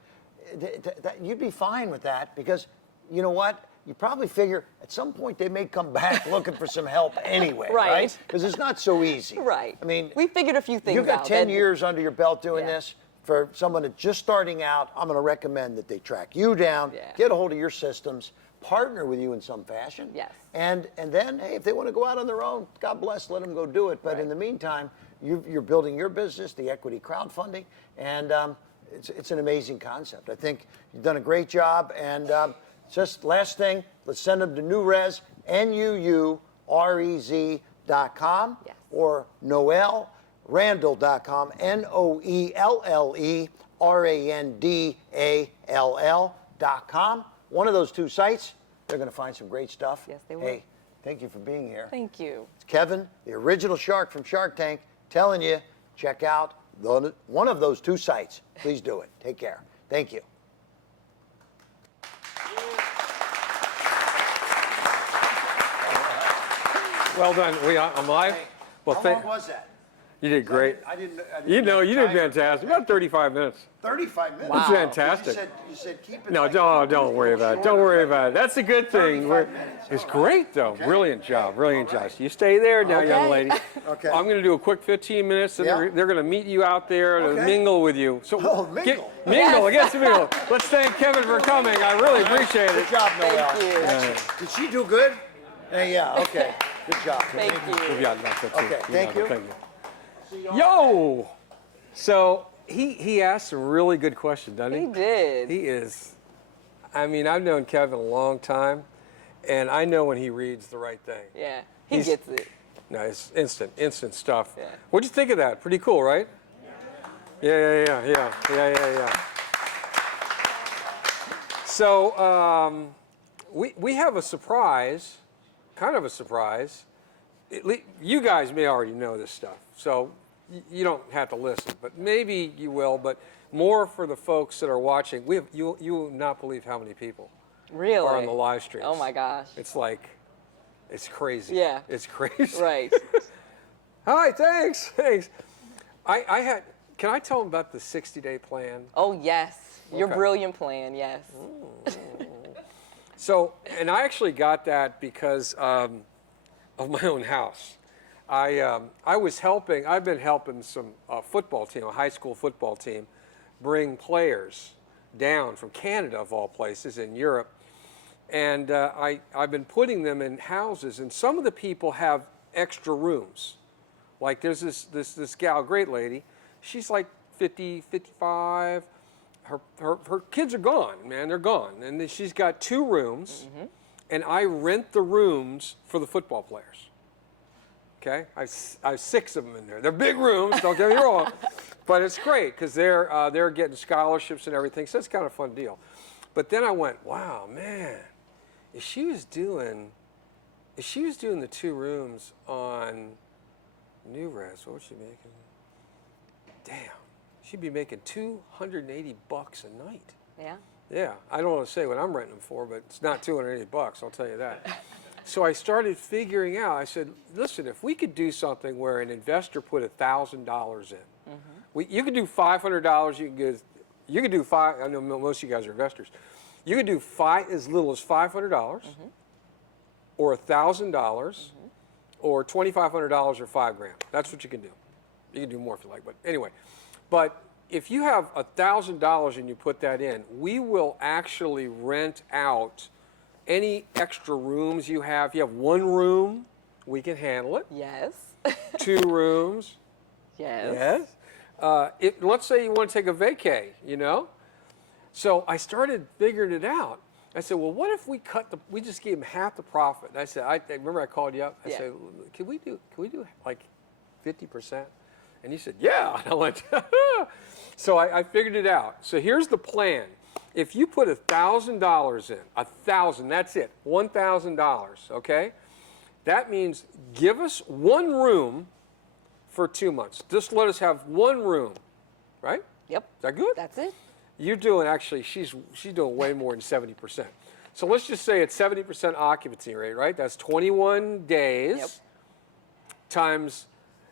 You'd be fine with that because, you know what? You probably figure at some point they may come back looking for some help anyway, Right. Because it's not so easy. Right. I mean, we figured a few things out. you've got 10 that- years under your belt doing Yeah. this. For someone that's just starting out, I'm going to recommend that they track you down, Yeah. get a hold of your systems, partner with you in some fashion. Yes. And then, hey, if they want to go out on their own, God bless, let them go do it. But in the meantime, you're building your business, the equity crowdfunding, and it's an amazing concept. I think you've done a great job. And just last thing, let's send them to Nuurez, NUUREZ.com, Yes. or Noelle. Randall.com, NOELLERANDALL.com. One of those two sites, they're going to find some great stuff. Yes, they will. Hey, thank you for being here. Thank you. It's Kevin, the original shark from Shark Tank, telling you, check out one of those two sites, please do it. Take care. Thank you. Well done. I'm live. Well, How long was that? You did great. I didn't You know, you did have time. fantastic. About 35 minutes. 35 minutes. That's fantastic. You said keep it. No, like don't worry about it. Don't worry about it. That's a good thing. 35 minutes. It's All right. great, though. Okay. Brilliant job. Brilliant All job. right. So you stay there now, young Okay. lady. Okay. I'm going to do a quick 15 minutes, and Yeah. they're going to meet you out there to Okay. mingle with you. So Oh, mingle. mingle. I guess mingle. Let's thank Kevin for coming. I really appreciate it. Good job, Noelle. Thank you. Excellent. Did she do good? Yeah. Okay. Good job. Thank you. Yeah, that's it, too. Okay, thank you. Thank you. Yo! So he asked some really good questions, doesn't he? He did. He is. I mean, I've known Kevin a long time, and I know when he reads the right thing. Yeah, he He's- gets it. No, it's instant stuff. Yeah. What'd you think of that? Pretty cool, right? Yeah. So we have a surprise, kind of a surprise. You guys may already know this stuff, so you don't have to listen, but maybe you will. But more for the folks that are watching. You will not believe how many people Really? are on the live streams. Oh my gosh. It's like, it's crazy. Yeah. It's crazy. Right. Hi, thanks. Can I tell them about the 60-day plan? Oh yes. Your Okay. brilliant plan. Yes. So, and I actually got that because of my own house. I've been helping some football team, a high school football team, bring players down from Canada, of all places, in Europe. And I've been putting them in houses, and some of the people have extra rooms. Like there's this gal, great lady, she's like 50, 55. Her kids are gone, man, they're gone. And then she's got 2 rooms, and I rent the rooms for the football players. Okay, I have 6 of them in there. They're big rooms, don't get me wrong, but it's great because they're getting scholarships and everything, so it's kind of a fun deal. But then I went, wow, man, if she was doing the 2 rooms on Nuurez, what would she be making? Damn, she'd be making $280 a night. Yeah. Yeah, I don't want to say what I'm renting them for, but it's not $280, I'll tell you that. So I started figuring out, I said, listen, if we could do something where an investor put $1,000 in, you could do $500, you could do I know most of you guys are investors. You could do as little as $500, or $1,000, or $2,500 or $5,000. That's what you can do. You can do more if you like, but anyway. But if you have $1,000 and you put that in, we will actually rent out any extra rooms you have. If you have 1 room, we can handle it. Yes. 2 rooms, Yes. yes. Let's say you want to take a vacay, you know? So I started figuring it out. I said, well, what if we just gave them half the profit? And I said, I remember I called you up. I Yeah. said, can we do like 50%? And you said, yeah. And I went, so I figured it out. So here's the plan. If you put $1,000 in, 1,000, that's it, $1,000, okay? That means give us 1 room for 2 months. Just let us have 1 room, right? Yep. Is that good? That's it. You're doing, actually, she's doing way more than 70%. So let's just say it's 70% occupancy rate, right? That's 21 days Yep. times,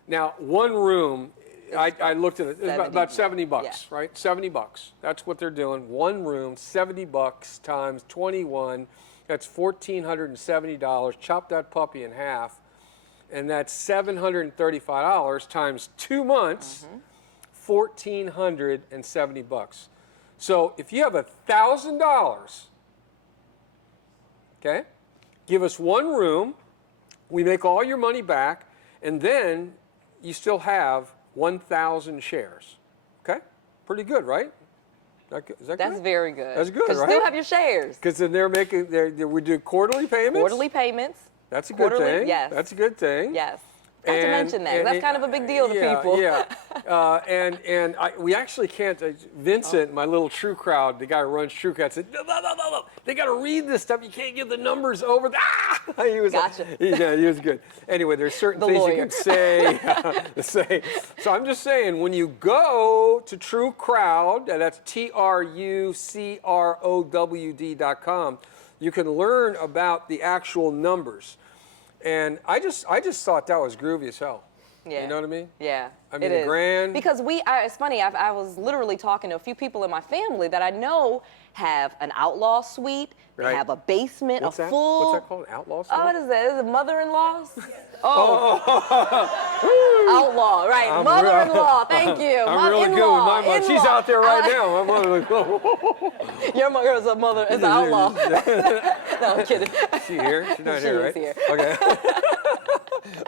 now 1 room, I looked at it, it's about 70 bucks, Yeah. right? 70 bucks. That's what they're doing. 1 room, 70 bucks times 21, that's $1,470. Chop that puppy in half, and that's $735 times 2 months, $1,470 bucks. So if you have $1,000, okay, give us 1 room, we make all your money back, and then you still have 1,000 shares. Okay? Pretty good, right? Is that That's good? very good. That's good, Because right? you still have your shares. Because then we do quarterly payments. Quarterly payments. That's a good quarterly, thing. yes. That's a good thing. Yes. Not to mention that. That's kind of a big deal to people. Yeah. We actually can't. Vincent, my little True Crowd, the guy who runs True Crowd, said, no. They got to read this stuff. You can't give the numbers over. He was Gotcha. Yeah, he was good. Anyway, there's certain things you can say. So I'm just saying, when you go to True Crowd, that's TRUCROWD.com, you can learn about the actual numbers. And I just thought that was groovy as hell. Yeah. You know what I mean? Yeah. I mean, it the is. grand. Because it's funny, I was literally talking to a few people in my family that I know have an outlaw suite, they Right. have a basement, What's a that? full. What's that called? Outlaw suite? Oh, what is that? Is it mother-in-laws? Oh. Outlaw, right. I'm Mother-in-law, thank you. I'm really good with my mother. She's out there right now. My mother. Your mother is an outlaw. No, I'm kidding. Is she here? She's not She here, is right? here.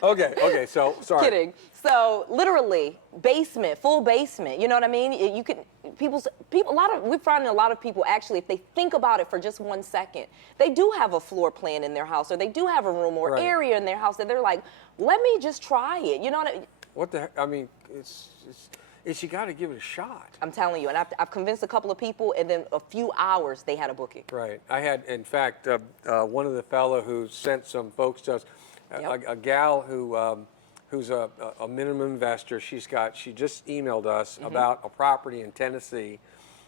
Okay. okay. So sorry. Kidding. So literally, basement, full basement. You know what I mean? You can we're finding a lot of people actually, if they think about it for just 1 second, they do have a floor plan in their house, or they do have a room or Right. area in their house that they're like, let me just try it. You know what I mean? What the heck? I mean, it's you got to give it a shot. I'm telling you, and I've convinced a couple of people, and then a few hours they had a booking. Right. I had, in fact, one of the fellow who sent some folks to us, Yep. a gal who's a minimum investor. She just emailed us about a property in Tennessee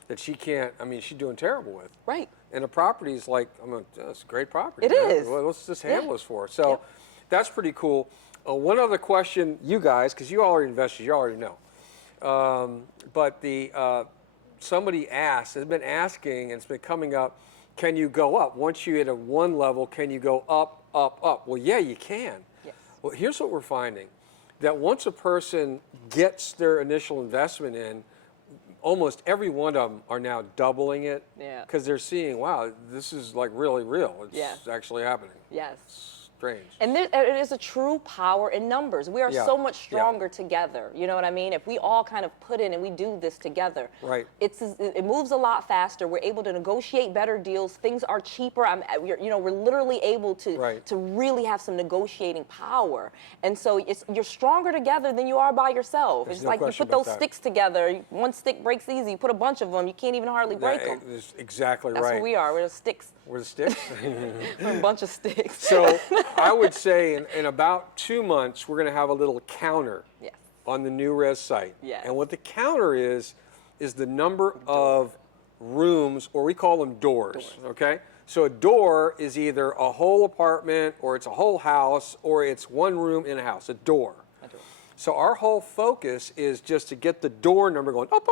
that she can't. I mean, she's doing terrible with. Right. And the property is like, it's a great property. It man. is. Well, let's just handle Yeah. this for her. So that's pretty cool. One other question, you guys, because you already invested, you already know. But somebody asked, has been asking, and it's been coming up, can you go up? Once you hit a one level, can you go up? Well, yeah, you can. Yes. Well, here's what we're finding, that once a person gets their initial investment in, almost every one of them are now doubling it. Yeah. Because they're seeing, wow, this is like really real. It's Yeah. actually happening. Yes. Strange. And it is a true power in numbers. We are Yeah. so much Yeah. stronger together. You know what I mean? If we all kind of put in and we do this together, Right. it moves a lot faster. We're able to negotiate better deals. Things are cheaper. We're literally able to Right. to really have some negotiating power. And so you're stronger together than you are by yourself. There's It's no like you question put those about that. sticks together. One stick breaks easy. You put a bunch of them, you can't even hardly break them. That's exactly That's right. what we are. We're the sticks. We're the sticks. We're a bunch of sticks. So I would say in about 2 months, we're going to have a little counter Yes. on the Nuurez site. Yes. And what the counter is the number of rooms, or we call them doors, okay? So a door is either a whole apartment, or it's a whole house, or it's one room in a house, a door. A door. So our whole focus is just to get the door number going up,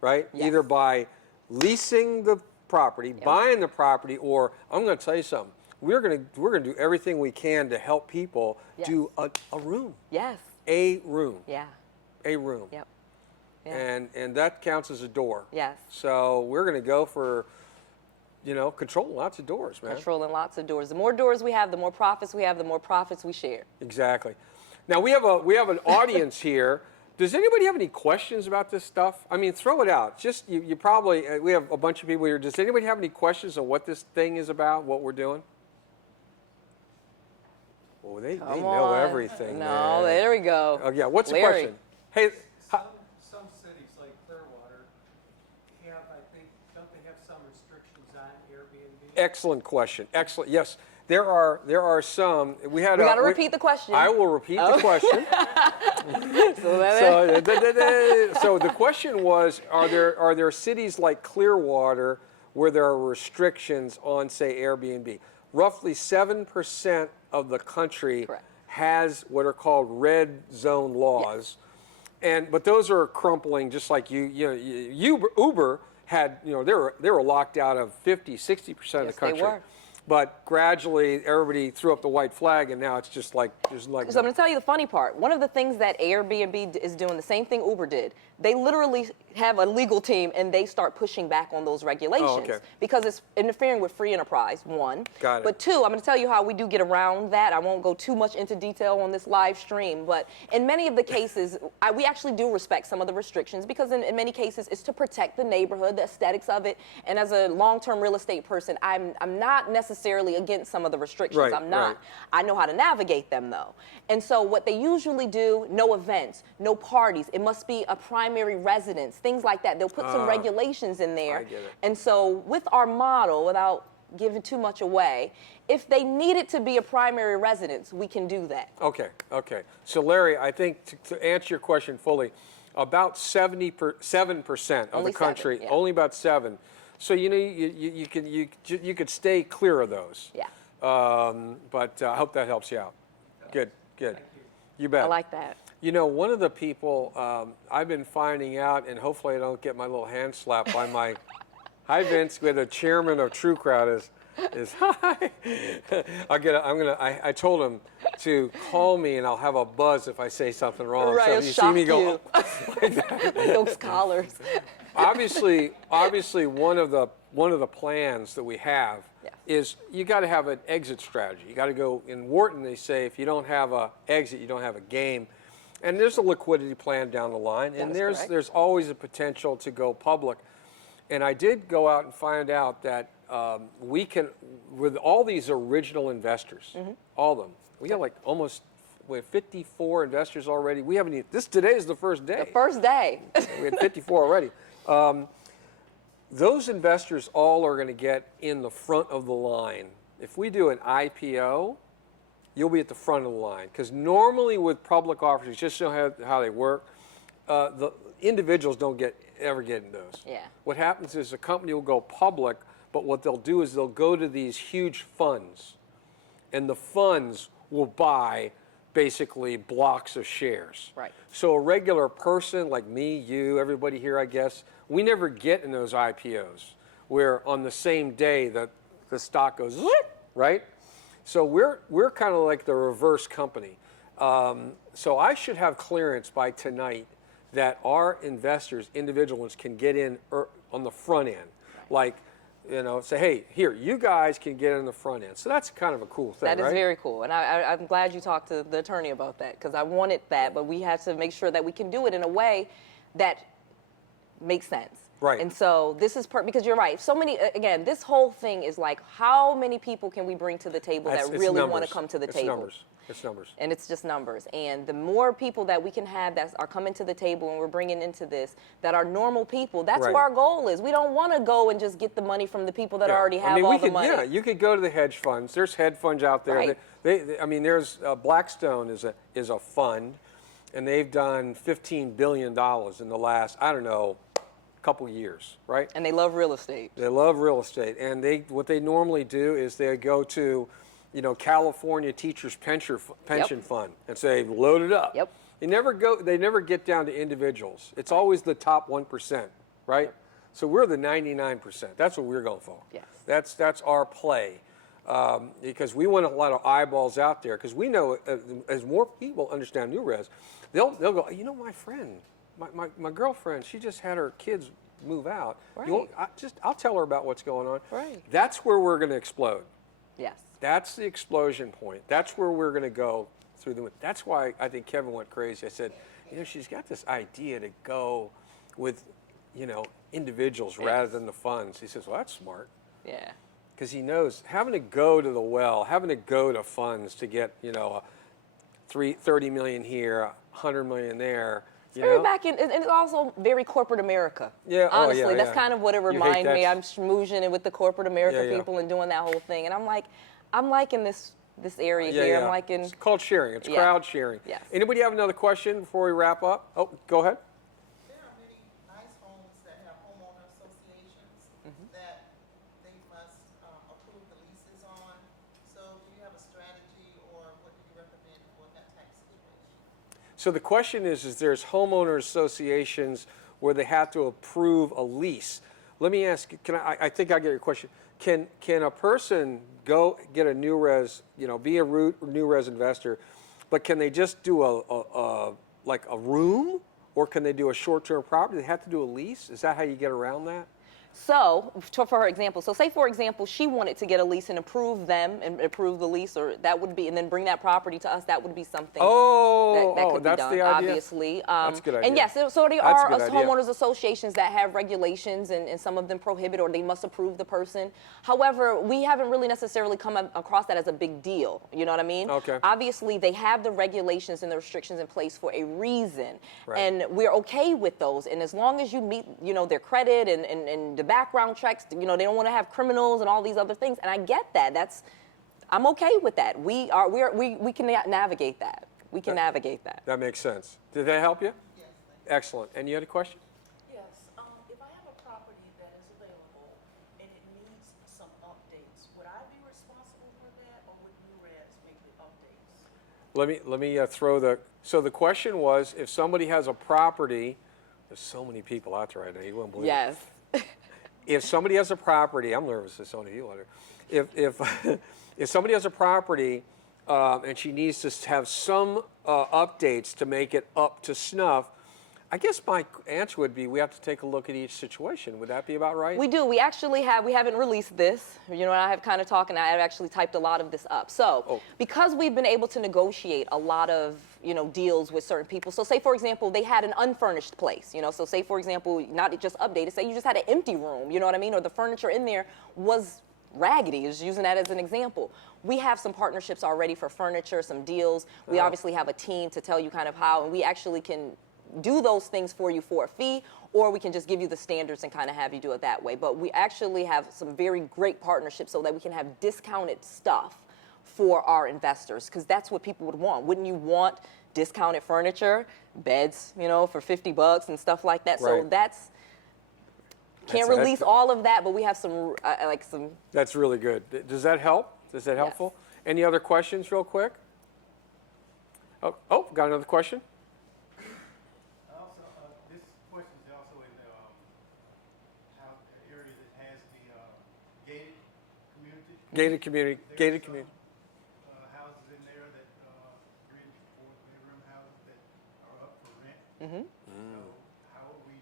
right? Yes. Either by leasing the property, buying the property, or I'm going to tell you something. We're going to do everything we can to help people Yes. do a room, Yes. a room, Yeah. a room. Yep. Yeah. And that counts as a door. Yes. So we're going to go for, controlling lots of doors, man. Controlling lots of doors. The more doors we have, the more profits we have, the more profits we share. Exactly. Now we have an audience here. Does anybody have any questions about this stuff? I mean, throw it out. Just you probably we have a bunch of people here. Does anybody have any questions on what this thing is about? What we're doing? Oh, they Come know on. everything. No, man. there we go. Oh yeah. What's the Larry. question? Hey. Some cities like Clearwater have, I think, don't they have some restrictions on Airbnb? Excellent question. Excellent. Yes, there are some. We We got to repeat the question. I will repeat the question. So the question was: Are there cities like Clearwater where there are restrictions on, say, Airbnb? Roughly 7% of the country Correct. has what are called red zone laws, but those are crumpling. Just like Uber had, they were locked out of 50, 60% of the Yes, they country. were. But gradually, everybody threw up the white flag, and now it's just like. So I'm going to tell you the funny part. One of the things that Airbnb is doing, the same thing Uber did, they literally have a legal team, and they start pushing back on those regulations because it's interfering with free enterprise, one. Got it. But two, I'm going to tell you how we do get around that. I won't go too much into detail on this live stream, but in many of the cases, we actually do respect some of the restrictions because in many cases, it's to protect the neighborhood, the aesthetics of it. And as a long-term real estate person, I'm not necessarily against some of the restrictions. Right, I'm not. right. I know how to navigate them, though. And so what they usually do, no events, no parties. It must be a primary residence, things like that. They'll put some regulations in there. I get it. And so with our model, without giving too much away, if they need it to be a primary residence, we can do that. Okay, okay. So Larry, I think to answer your question fully, about 7% of Only the country, 7, yeah. only about 7. So you could stay clear of those. Yeah. But I hope that helps you out. Good, good. You bet. I like that. You know, one of the people I've been finding out, and hopefully I don't get my little hand slapped by my, hi Vince, where the chairman of True Crowd is hi. I told him to call me and I'll have a buzz if I say something wrong. Right, so it'll if you shock see me go you. like that. Those collars. Obviously, one of the plans that we have is you got to have an exit strategy. You got to go in Wharton. They say if you don't have a exit, you don't have a game. And there's a liquidity plan down the line, and there's always a potential to go public. And I did go out and find out that we can, with all these original investors, all of them, we got like almost we have 54 investors already. We haven't even, today is the first day. The first day. We had 54 already. Those investors all are going to get in the front of the line. If we do an IPO, you'll be at the front of the line. Because normally with public offerings, just so how they work, the individuals don't ever get in those. Yeah. What happens is a company will go public, but what they'll do is they'll go to these huge funds, and the funds will buy basically blocks of shares. Right. So a regular person like me, you, everybody here, I guess, we never get in those IPOs where on the same day that the stock goes, right? So we're kind of like the reverse company. So I should have clearance by tonight that our investors, individual ones, can get in on the front end. Like, you know, say, hey, here, you guys can get in the front end. So that's kind of a cool thing, That is right? very cool. And I'm glad you talked to the attorney about that because I wanted that, but we have to make sure that we can do it in a way that makes sense. Right. And so this is because you're right. So many, again, this whole thing is like how many people can we bring to the table that really want to come to the table? It's numbers. And it's just numbers. And the more people that we can have that are coming to the table and we're bringing into this that are normal people, that's Right. what our goal is. We don't want to go and just get the money from the people that already have all the money. Yeah, you could go to the hedge funds. There's hedge funds out there. Right. I mean, there's Blackstone is a fund, and they've done $15 billion in the last, I don't know, couple years, right? And they love real estate. They love real estate, and what they normally do is they go to, you know, California Teachers Pension Fund and say, load it up. Yep. They never get down to individuals. It's always the top 1%, right? Yep. So we're the 99%. That's what we're going for. Yes. That's our play, because we want a lot of eyeballs out there. Because we know as more people understand Nuurez, they'll go, you know, my friend, my girlfriend, she just had her kids move out. Right. I'll tell her about what's going on. Right. That's where we're going to explode. Yes. That's the explosion point. That's where we're going to go through the. That's why I think Kevin went crazy. I said, you know, she's got this idea to go with, you know, individuals rather than the funds. He says, well, that's smart. Yeah. Because he knows having to go to the well, having to go to funds to get, you know, 30 million here, 100 million there. Very back in, and it's also very corporate America. Yeah, honestly, oh, yeah, that's yeah. kind of what it You hate reminds that me. I'm schmoozing with the corporate America people and doing that whole thing, and I'm liking this area here. I'm liking. It's called sharing. It's crowd sharing. Yes. Anybody have another question before we wrap up? Oh, go ahead. There are many nice homes that have homeowner associations that they must approve the leases on. So do you have a strategy or what do you recommend for that type of situation? So the question is there's homeowner associations where they have to approve a lease. Let me ask, I think I get your question. Can a person go get a Nuurez, you know, be a Nuurez investor, but can they just do like a room, or can they do a short-term property? They have to do a lease? Is that how you get around that? So, for her example, so say for example, she wanted to get a lease and approve them and approve the lease, or that would be, and then bring that property to us. That would be something. that could be that's done, the idea? obviously. That's a good idea. And yes, so there That's a are good idea. homeowners associations that have regulations, and some of them prohibit or they must approve the person. However, we haven't really necessarily come across that as a big deal. You know what I mean? Okay. Obviously, they have the regulations and the restrictions in place for a reason, Right. and we're okay with those. And as long as you meet, their credit and the background checks, they don't want to have criminals and all these other things. And I get that. I'm okay with that. We can navigate that. We can navigate that. That makes sense. Did that help you? Yes, thank Excellent. And you had a question? Yes, if I have a property that is available and it needs some updates, would I be responsible for that, or would Nuurez make the updates? Let me throw the. So the question was, if somebody has a property, there's so many people out there right now. You wouldn't believe it. Yes. If somebody has a property, I'm nervous. There's so many people out there. If somebody has a property and she needs to have some updates to make it up to snuff, I guess my answer would be we have to take a look at each situation. Would that be about right? We do. We haven't released this. I have kind of talked, and I have actually typed a lot of this up. So, because we've been able to negotiate a lot of, deals with certain people. So say, for example, they had an unfurnished place, So say, for example, not just updated, say you just had an empty room, you know what I mean? Or the furniture in there was raggedy, just using that as an example. We have some partnerships already for furniture, some deals. We obviously have a team to tell you kind of how, and we actually can do those things for you for a fee, or we can just give you the standards and kind of have you do it that way. But we actually have some very great partnerships so that we can have discounted stuff for our investors, because that's what people would want. Wouldn't you want discounted furniture, beds, for $50 and stuff like that? Right. So can't release all of that, but we have some some. That's really good. Does that help? Is that helpful? Any other questions real quick? Oh, got another question? Also, this question is also in the area that has the gated community. Gated community. Houses in there that 3 and 4 bedroom houses that are up for rent. Mm-hmm. So how will we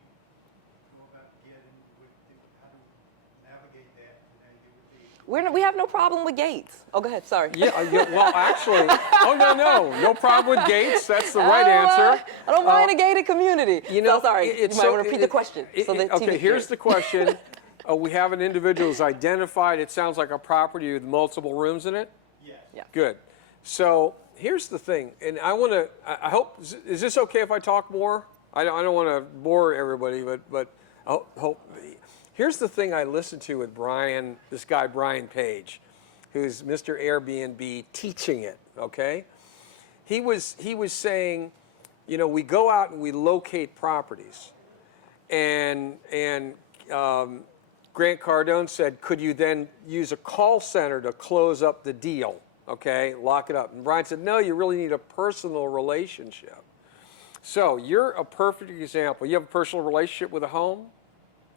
go about how to navigate that and then get with the We have no problem with gates. Oh, go ahead. Sorry. Yeah, well, actually, no problem with gates. That's the right answer. I don't mind a gated community. So sorry. You might want to repeat the question. Okay, here's the question. We have an individual who's identified. It sounds like a property with multiple rooms in it. Yes. Yeah. Good. So here's the thing, and I want to. I hope. Is this okay if I talk more? I don't want to bore everybody, but I hope. Here's the thing I listened to with Brian, this guy Brian Page, who's Mr. Airbnb teaching it. Okay, he was saying, we go out and we locate properties, and Grant Cardone said, could you then use a call center to close up the deal? Okay, lock it up. And Brian said, no, you really need a personal relationship. So you're a perfect example. You have a personal relationship with a home,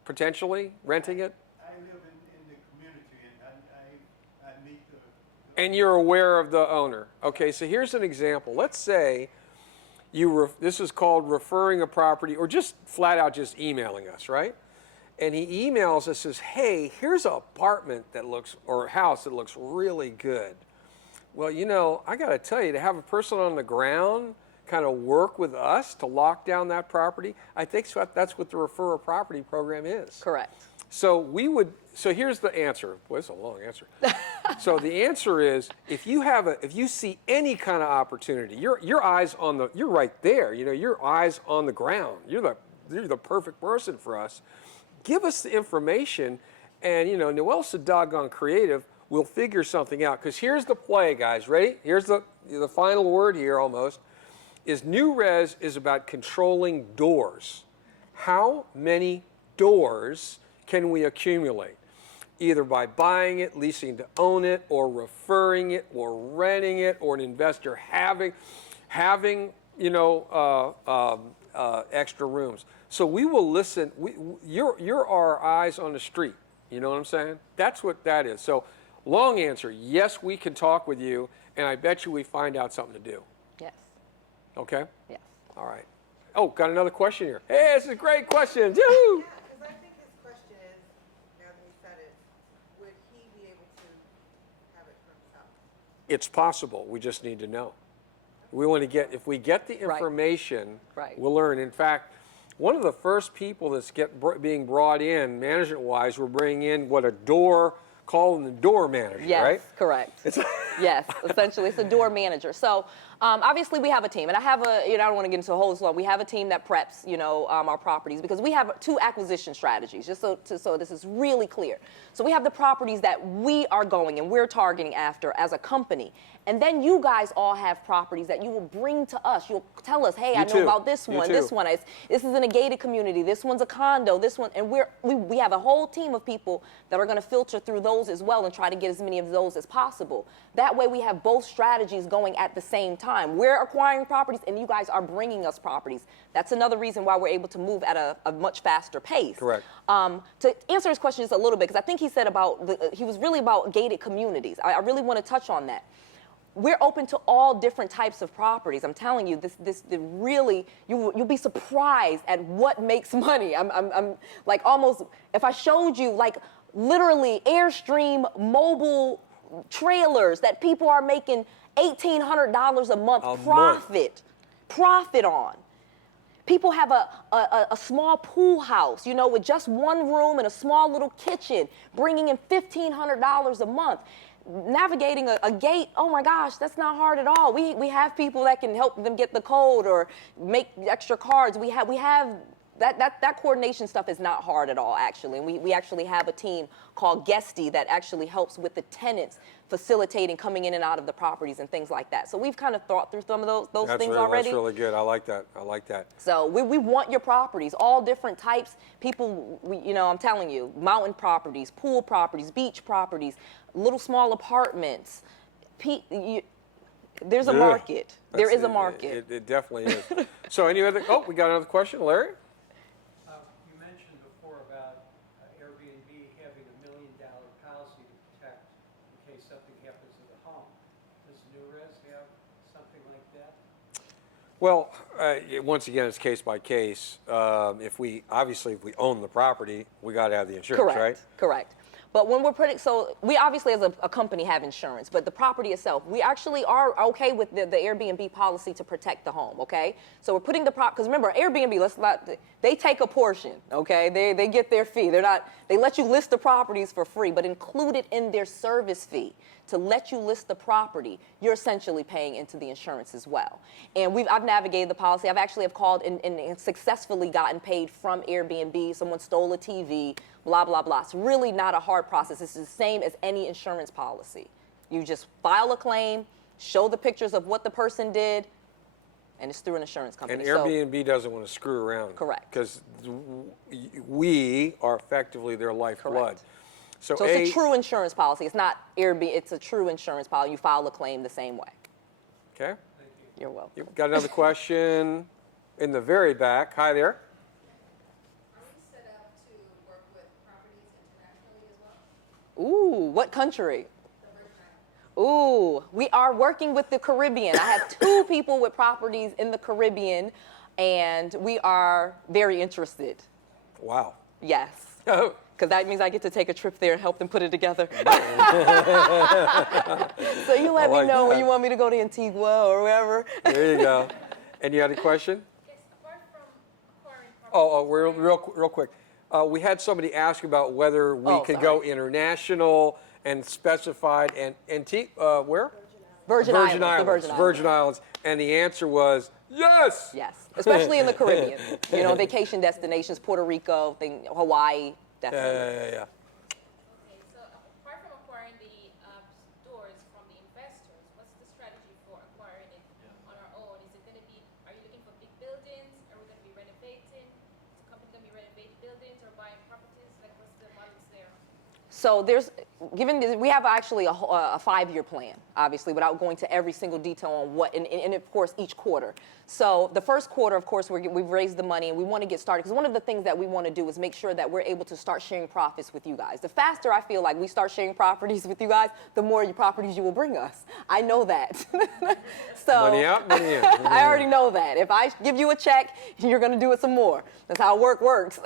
potentially, renting it? I live in the community and I meet the And you're aware of the owner. Okay, so here's an example. Let's say this is called referring a property, or just flat out just emailing us, right? And he emails us, says, hey, here's an apartment or a house that looks really good. Well, I got to tell you, to have a person on the ground kind of work with us to lock down that property, I think that's what the Refer a Property program is. Correct. So here's the answer. Boy, it's a long answer. So the answer is, if you see any kind of opportunity, your eyes you're right there. Your eyes on the ground. You're the perfect person for us. Give us the information, and Noelle's so doggone creative. We'll figure something out. Because here's the play, guys. Ready? Here's the final word here. Almost is Nuurez is about controlling doors. How many doors can we accumulate? Either by buying it, leasing to own it, or referring it, or renting it, or an investor having extra rooms. So we will listen. You're our eyes on the street. You know what I'm saying? That's what that is. So long answer, yes, we can talk with you, and I bet you we find out something to do. Yes. Okay? Yes. All right. Oh, got another question here. Hey, this is a great question. Yoo-hoo! Yeah, because I think his question is, now that he said it, would he be able to have it for himself? It's possible. We just need to know. We want to get, if we get the Right. information, Right. we'll learn. In fact, one of the first people that's being brought in, management-wise, we're bringing in what call them the door manager, Yes, right? correct. Yes, essentially, it's a door manager. So obviously, we have a team, and I have I don't want to get into a whole long. We have a team that preps, our properties because we have 2 acquisition strategies. Just so this is really clear. So we have the properties that we are going and we're targeting after as a company, and then you guys all have properties that you will bring to us. You'll tell us, hey, I know too. about this You one. too. This one is in a gated community. This one's a condo. This one, and we have a whole team of people that are going to filter through those as well and try to get as many of those as possible. That way, we have both strategies going at the same time. We're acquiring properties, and you guys are bringing us properties. That's another reason why we're able to move at a much faster pace. Correct. To answer his question just a little bit, because I think he said he was really about gated communities. I really want to touch on that. We're open to all different types of properties. I'm telling you, this really, you'll be surprised at what makes money. I'm like almost, if I showed you like literally Airstream mobile trailers that people are making $1,800 a month profit on. People have a small pool house, with just one room and a small little kitchen, bringing in $1,500 a month. Navigating a gate, oh my gosh, that's not hard at all. We have people that can help them get the code or make extra cards. We have that coordination stuff is not hard at all, actually. And we actually have a team called Guesty that actually helps with the tenants facilitating coming in and out of the properties and things like that. So we've kind of thought through some of those things already. That's really good. I like that. I like that. So we want your properties, all different types. People, I'm telling you, mountain properties, pool properties, beach properties, little small apartments. There's a market. There is a market. It definitely is. So any other, we got another question, Larry? You mentioned before about Airbnb having $1 million policy to protect in case something happens to the home. Does Nuurez have something like that? Well, once again, it's case by case. If we own the property, we got to have the insurance, right? Correct. But when we obviously as a company have insurance, but the property itself, we actually are okay with the Airbnb policy to protect the home, okay? So we're putting because remember, Airbnb, they take a portion, okay? They get their fee. They let you list the properties for free, but included in their service fee to let you list the property, you're essentially paying into the insurance as well. And I've navigated the policy. I've called and successfully gotten paid from Airbnb. Someone stole a TV, blah, blah, blah. It's really not a hard process. It's the same as any insurance policy. You just file a claim, show the pictures of what the person did, and it's through an insurance company. And Airbnb doesn't want to screw around. Correct. Because we are effectively their lifeblood. Correct. So it's a true insurance policy. It's not Airbnb. It's a true insurance policy. You file a claim the same way. Okay. You're welcome. You've got another question in the very back. Hi there. Are we set up to work with properties internationally as well? Ooh, what country? The Virgin Islands. Ooh, we are working with the Caribbean. I have 2 people with properties in the Caribbean, and we are very interested. Wow. Yes. Oh. Because that means I get to take a trip there and help them put it together. So you let me know when you want me to go to Antigua or wherever. There you go. Any other question? Yes, apart from acquiring properties. Real quick. We had somebody ask about whether we could go international and specified and where? Virgin Islands. The Virgin Islands. And the answer was yes. Yes, especially in the Caribbean. Vacation destinations, Puerto Rico, Hawaii, definitely. Yeah. Okay, so apart from acquiring the stores from the investors, what's the strategy for acquiring it on our own? Is it going to be, are you looking for big buildings? Are we going to be renovating? Is the company going to be renovating buildings or buying properties? Like, what's the models there? So we have actually a 5-year plan, obviously, without going to every single detail on what, and of course, each quarter. So the first quarter, of course, we've raised the money and we want to get started, because one of the things that we want to do is make sure that we're able to start sharing profits with you guys. The faster I feel like we start sharing properties with you guys, the more properties you will bring us. I know that. So Money out, money in. I already know that. If I give you a check, you're going to do it some more. That's how work works.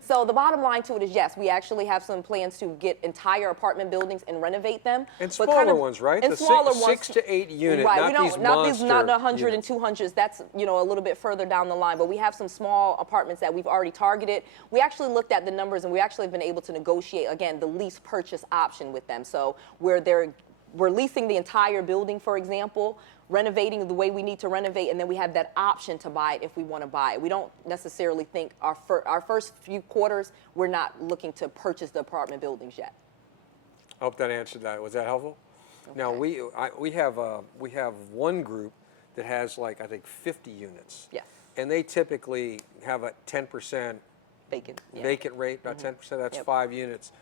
So the bottom line to it is, yes, we actually have some plans to get entire apartment buildings and renovate them. And smaller ones, right? And the smaller ones. 6 to 8 unit, right. not these not the 100 units. and 200s. That's, a little bit further down the line. But we have some small apartments that we've already targeted. We actually looked at the numbers, and we actually have been able to negotiate, again, the lease purchase option with them. So where we're leasing the entire building, for example, renovating the way we need to renovate, and then we have that option to buy it if we want to buy it. We don't necessarily think our first few quarters, we're not looking to purchase the apartment buildings yet. I hope that answered that. Was that helpful? Okay. Now we have one group that has, like, I think 50 units. Yes. And they typically have a 10% vacant rate, about 10%. That's 5 units.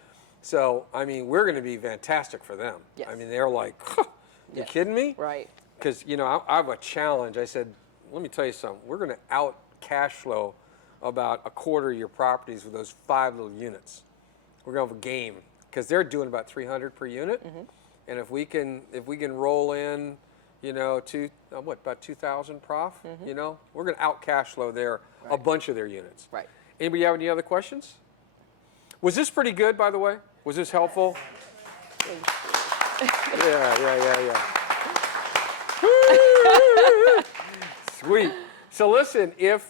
So I mean, we're going to be fantastic for them. Yes. I mean, they're like, huh, you kidding me? Right. Because, I have a challenge. I said, let me tell you something. We're going to out cash flow about a quarter of your properties with those 5 little units. We're going to have a game, because they're doing about 300 per unit. Mm-hmm. And if we can roll in, about 2,000 prof, Mm-hmm. we're going to out cash flow a bunch of their units. Right. Anybody have any other questions? Was this pretty good, by the way? Was this helpful? Yeah. Sweet. So listen, if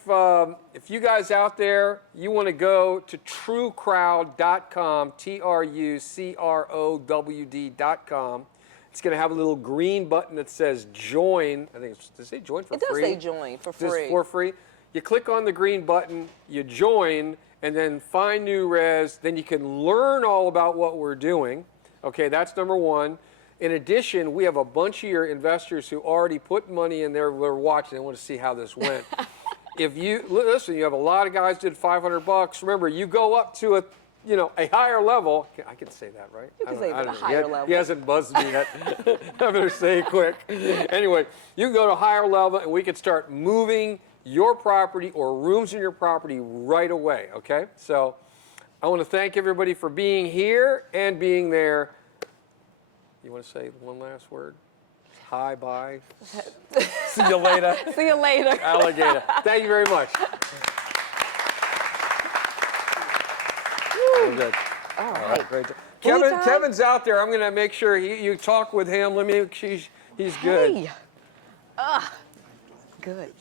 you guys out there, you want to go to truecrowd.com, trucrowd.com. It's going to have a little green button that says join. I think does it say join for free? It does say join for free. Just for free. You click on the green button, you join, and then find Nuurez. Then you can learn all about what we're doing. Okay, that's number one. In addition, we have a bunch of your investors who already put money in there. We're watching. They want to see how this went. If you listen, you have a lot of guys did $500. Remember, you go up to a higher level. I can say that, right? You can say that, a higher level. He hasn't buzzed me yet. I better say it quick. Anyway, you can go to a higher level, and we can start moving your property or rooms in your property right away. Okay, so I want to thank everybody for being here and being there. You want to say one last word? Hi, bye. See you later. See you later. Alligator. Thank you very much. Good. All right. Great. Anytime. Kevin's out there. I'm going to make sure you talk with him. Let me. He's good. Hey. Good.